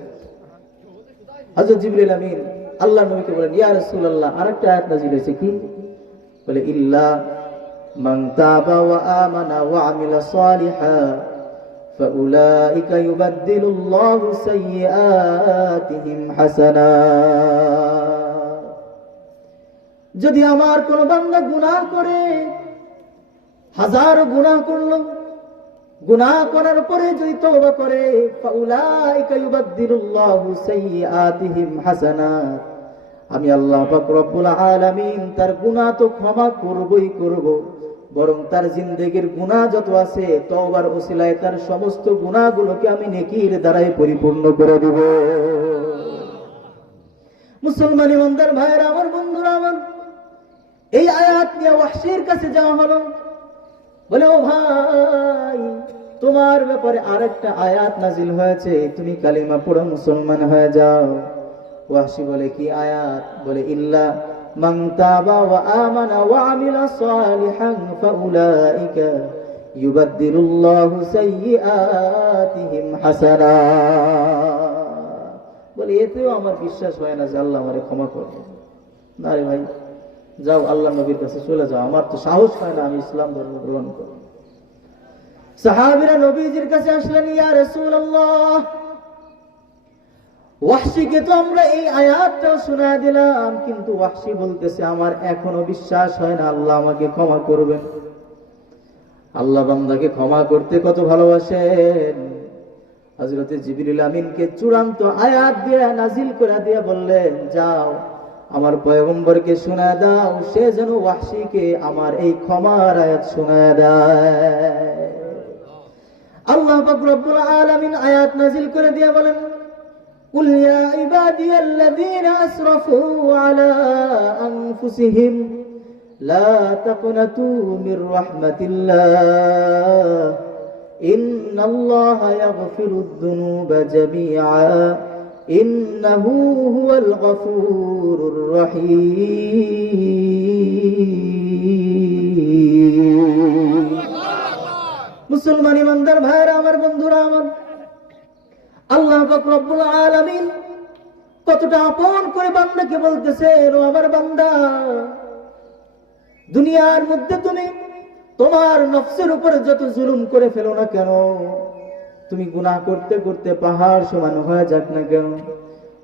হযরত জিবরিল আমিন আল্লাহ নবীকে বলেন ইয়া রাসূলুল্লাহ, আরেকটা আয়াত নাজিল হয়েছে, কি বলে ইল্লা মান তাবা ওয়া আমানা ওয়া আমিলা সালিহা ফাউলাইকা ইউবাদদিলুল্লাহু সাইয়্যাতিহিম হাসানাত। যদি আমার কোন বান্দা গুনাহ করে, হাজারো গুনাহ করলো, গুনাহ করার পরে যদি তওবা করে, ফাউলাইকা ইউবাদদিলুল্লাহু সাইয়্যাতিহিম হাসানাত, আমি আল্লাহ পাক রব্বুল আলামিন তার গুনাহ তো ক্ষমা করবই করব, বরং তার জিন্দেগীর গুনাহ যত আছে তওবার ওসিলায় তার সমস্ত গুনাহগুলোকে আমি নেকির দ্বারাই পরিপূর্ণ করে দেব। মুসলমান ইমানদার ভাইরা আমার, বন্ধুরা আমার, এই আয়াত নিয়ে ওয়াহশীর কাছে যাওয়া হলো, বলে ও ভাই তোমার ব্যাপারে আরেকটা আয়াত নাজিল হয়েছে, তুমি কালিমা পড়ে মুসলমান হয়ে যাও। ওয়াহশী বলে কি আয়াত? বলে ইল্লা মান তাবা ওয়া আমানা ওয়া আমিলা সালিহান ফাউলাইকা ইউবাদদিলুল্লাহু সাইয়্যাতিহিম হাসানাত। বলে এতেও আমার বিশ্বাস হয় না যে আল্লাহ আমারে ক্ষমা করবে। না রে ভাই, যাও আল্লাহ নবীর কাছে চলে যাও, আমার তো সাহস হয় না আমি ইসলাম ধর্ম গ্রহণ করব। সাহাবীরা নবীজির কাছে আসলেন, ইয়া রাসূলুল্লাহ, ওয়াহশীকে তো আমরা এই আয়াতটাও শোনা দিলাম, কিন্তু ওয়াহশী বলতেছে আমার এখনো বিশ্বাস হয় না আল্লাহ আমাকে ক্ষমা করবেন। আল্লাহ বান্দাকে ক্ষমা করতে কত ভালোবাসেন। হযরত জিবরিল আমিনকে চূড়ান্ত আয়াত দিয়ে নাজিল করে দিয়ে বললেন, যাও আমার পয়গম্বরকে শোনায় দাও, সে যেন ওয়াহশীকে আমার এই ক্ষমার আয়াত শোনায় দেয়। আল্লাহ পাক রব্বুল আলামিন আয়াত নাজিল করে দিয়ে বলেন, কুল ইয়া ইবাদিয়াল্লাযীনা আসরাফু আলা আনফুসিহিম লা তাকনাতু মির রাহমাতিল্লাহ ইন্নাল্লাহা ইয়াগফিরুদ যুনুবা জামিআ ইন্নাহু হুয়াল গফুরুর রহিম। মুসলমান ইমানদার ভাইরা আমার, বন্ধুরা আমার, আল্লাহ পাক রব্বুল আলামিন কতটা আপন করে বান্দাকে বলতেছে, ও আমার বান্দা, দুনিয়ার মধ্যে তুমি তোমার নফসের উপরে যত জুলুম করে ফেলো না কেন, তুমি গুনাহ করতে করতে পাহাড় সমান হয়ে যাক না কেন,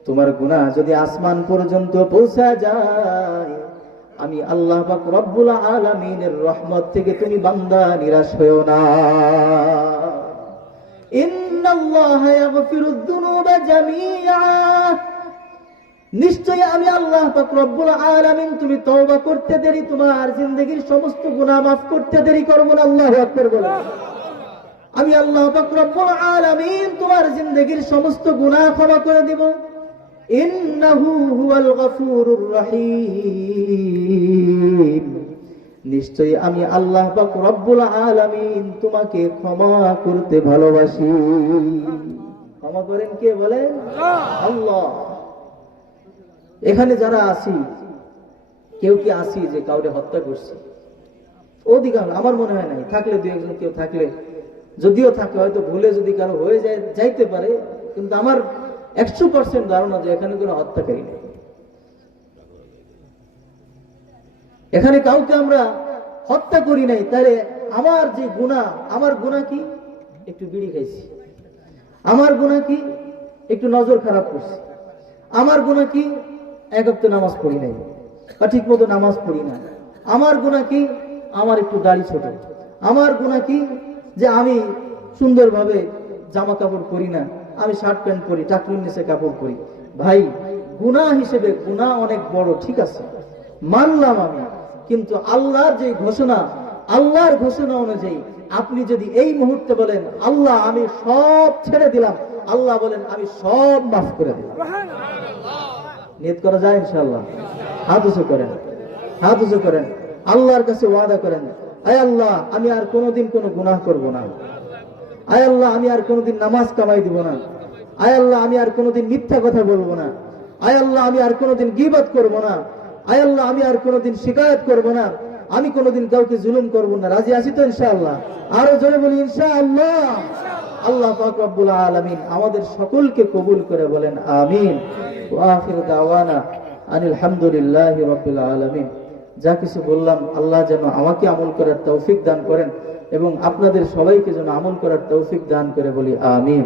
তোমার গুনাহ যদি আসমান পর্যন্ত পৌঁছা যায়, আমি আল্লাহ পাক রব্বুল আলামিনের রহমত থেকে তুমি বান্দা নিরাশ হয়ো না। ইন্নাল্লাহা ইয়াগফিরুদ যুনুবা জামিআ, নিশ্চয়ই আমি আল্লাহ পাক রব্বুল আলামিন তুমি তওবা করতে দেরি, তোমার জিন্দেগীর সমস্ত গুনাহ মাফ করতে দেরি করব না। আল্লাহু আকবার বলো। আমি আল্লাহ পাক রব্বুল আলামিন তোমার জিন্দেগীর সমস্ত গুনাহ ক্ষমা করে দেব। ইন্নাহু হুয়াল গফুরুর রহিম, নিশ্চয়ই আমি আল্লাহ পাক রব্বুল আলামিন তোমাকে ক্ষমা করতে ভালোবাসি। ক্ষমা করেন কে বলেন? আল্লাহ। এখানে যারা আছি, কেউ কি আছি যে কাউকে হত্যা করছে? অধিকাংশ আমার মনে হয় নাই, থাকলে দুই একজন কেউ থাকলে, যদিও থাকে হয়তো ভুলে যদি কারো হয়ে যায় যাইতে পারে, কিন্তু আমার 100% ধারণা যে এখানে কোনো হত্যাকারী নেই। এখানে কাউকে আমরা হত্যা করি নাই। তাহলে আমার যে গুনাহ, আমার গুনাহ কি? একটু বিড়ি খাইছি। আমার গুনাহ কি? একটু নজর খারাপ করছি। আমার গুনাহ কি? এক ওয়াক্ত নামাজ পড়ি নাই বা ঠিক মতো নামাজ পড়ি না। আমার গুনাহ কি? আমার একটু দাড়ি ছোট। আমার গুনাহ কি? যে আমি সুন্দরভাবে জামা কাপড় পরি না, আমি শার্ট প্যান্ট পরি, টাকলুর নিচে কাপড় পরি। ভাই, গুনাহ হিসেবে গুনাহ অনেক বড়, ঠিক আছে, মানলাম আমি, কিন্তু আল্লাহর যে ঘোষণা, আল্লাহর ঘোষণা অনুযায়ী আপনি যদি এই মুহূর্তে বলেন আল্লাহ আমি সব ছেড়ে দিলাম, আল্লাহ বলেন আমি সব মাফ করে দিলাম। নিয়ত করা যায় ইনশাআল্লাহ? হাত উঁচু করেন, হাত উঁচু করেন, আল্লাহর কাছে ওয়াদা করেন, আয় আল্লাহ আমি আর কোনোদিন কোনো গুনাহ করব না, আয় আল্লাহ আমি আর কোনোদিন নামাজ কামাই দিব না, আয় আল্লাহ আমি আর কোনোদিন মিথ্যা কথা বলবো না, আয় আল্লাহ আমি আর কোনোদিন গীবত করব না, আয় আল্লাহ আমি আর কোনোদিন শিকায়ত করব না, আমি কোনোদিন কাউকে জুলুম করব না। রাজি আছি তো ইনশাআল্লাহ? আরো জোরে বলি ইনশাআল্লাহ। আল্লাহ পাক রব্বুল আলামিন আমাদের সকলকে কবুল করে বলেন আমিন। ওয়া আখিরু দাওয়ানা আনিল হামদুলিল্লাহি রাব্বিল আলামিন। যা কিছু বললাম আল্লাহ যেন আমাকে আমল করার তৌফিক দান করেন এবং আপনাদের সবাইকে যেন আমল করার তৌফিক দান করে বলি আমিন।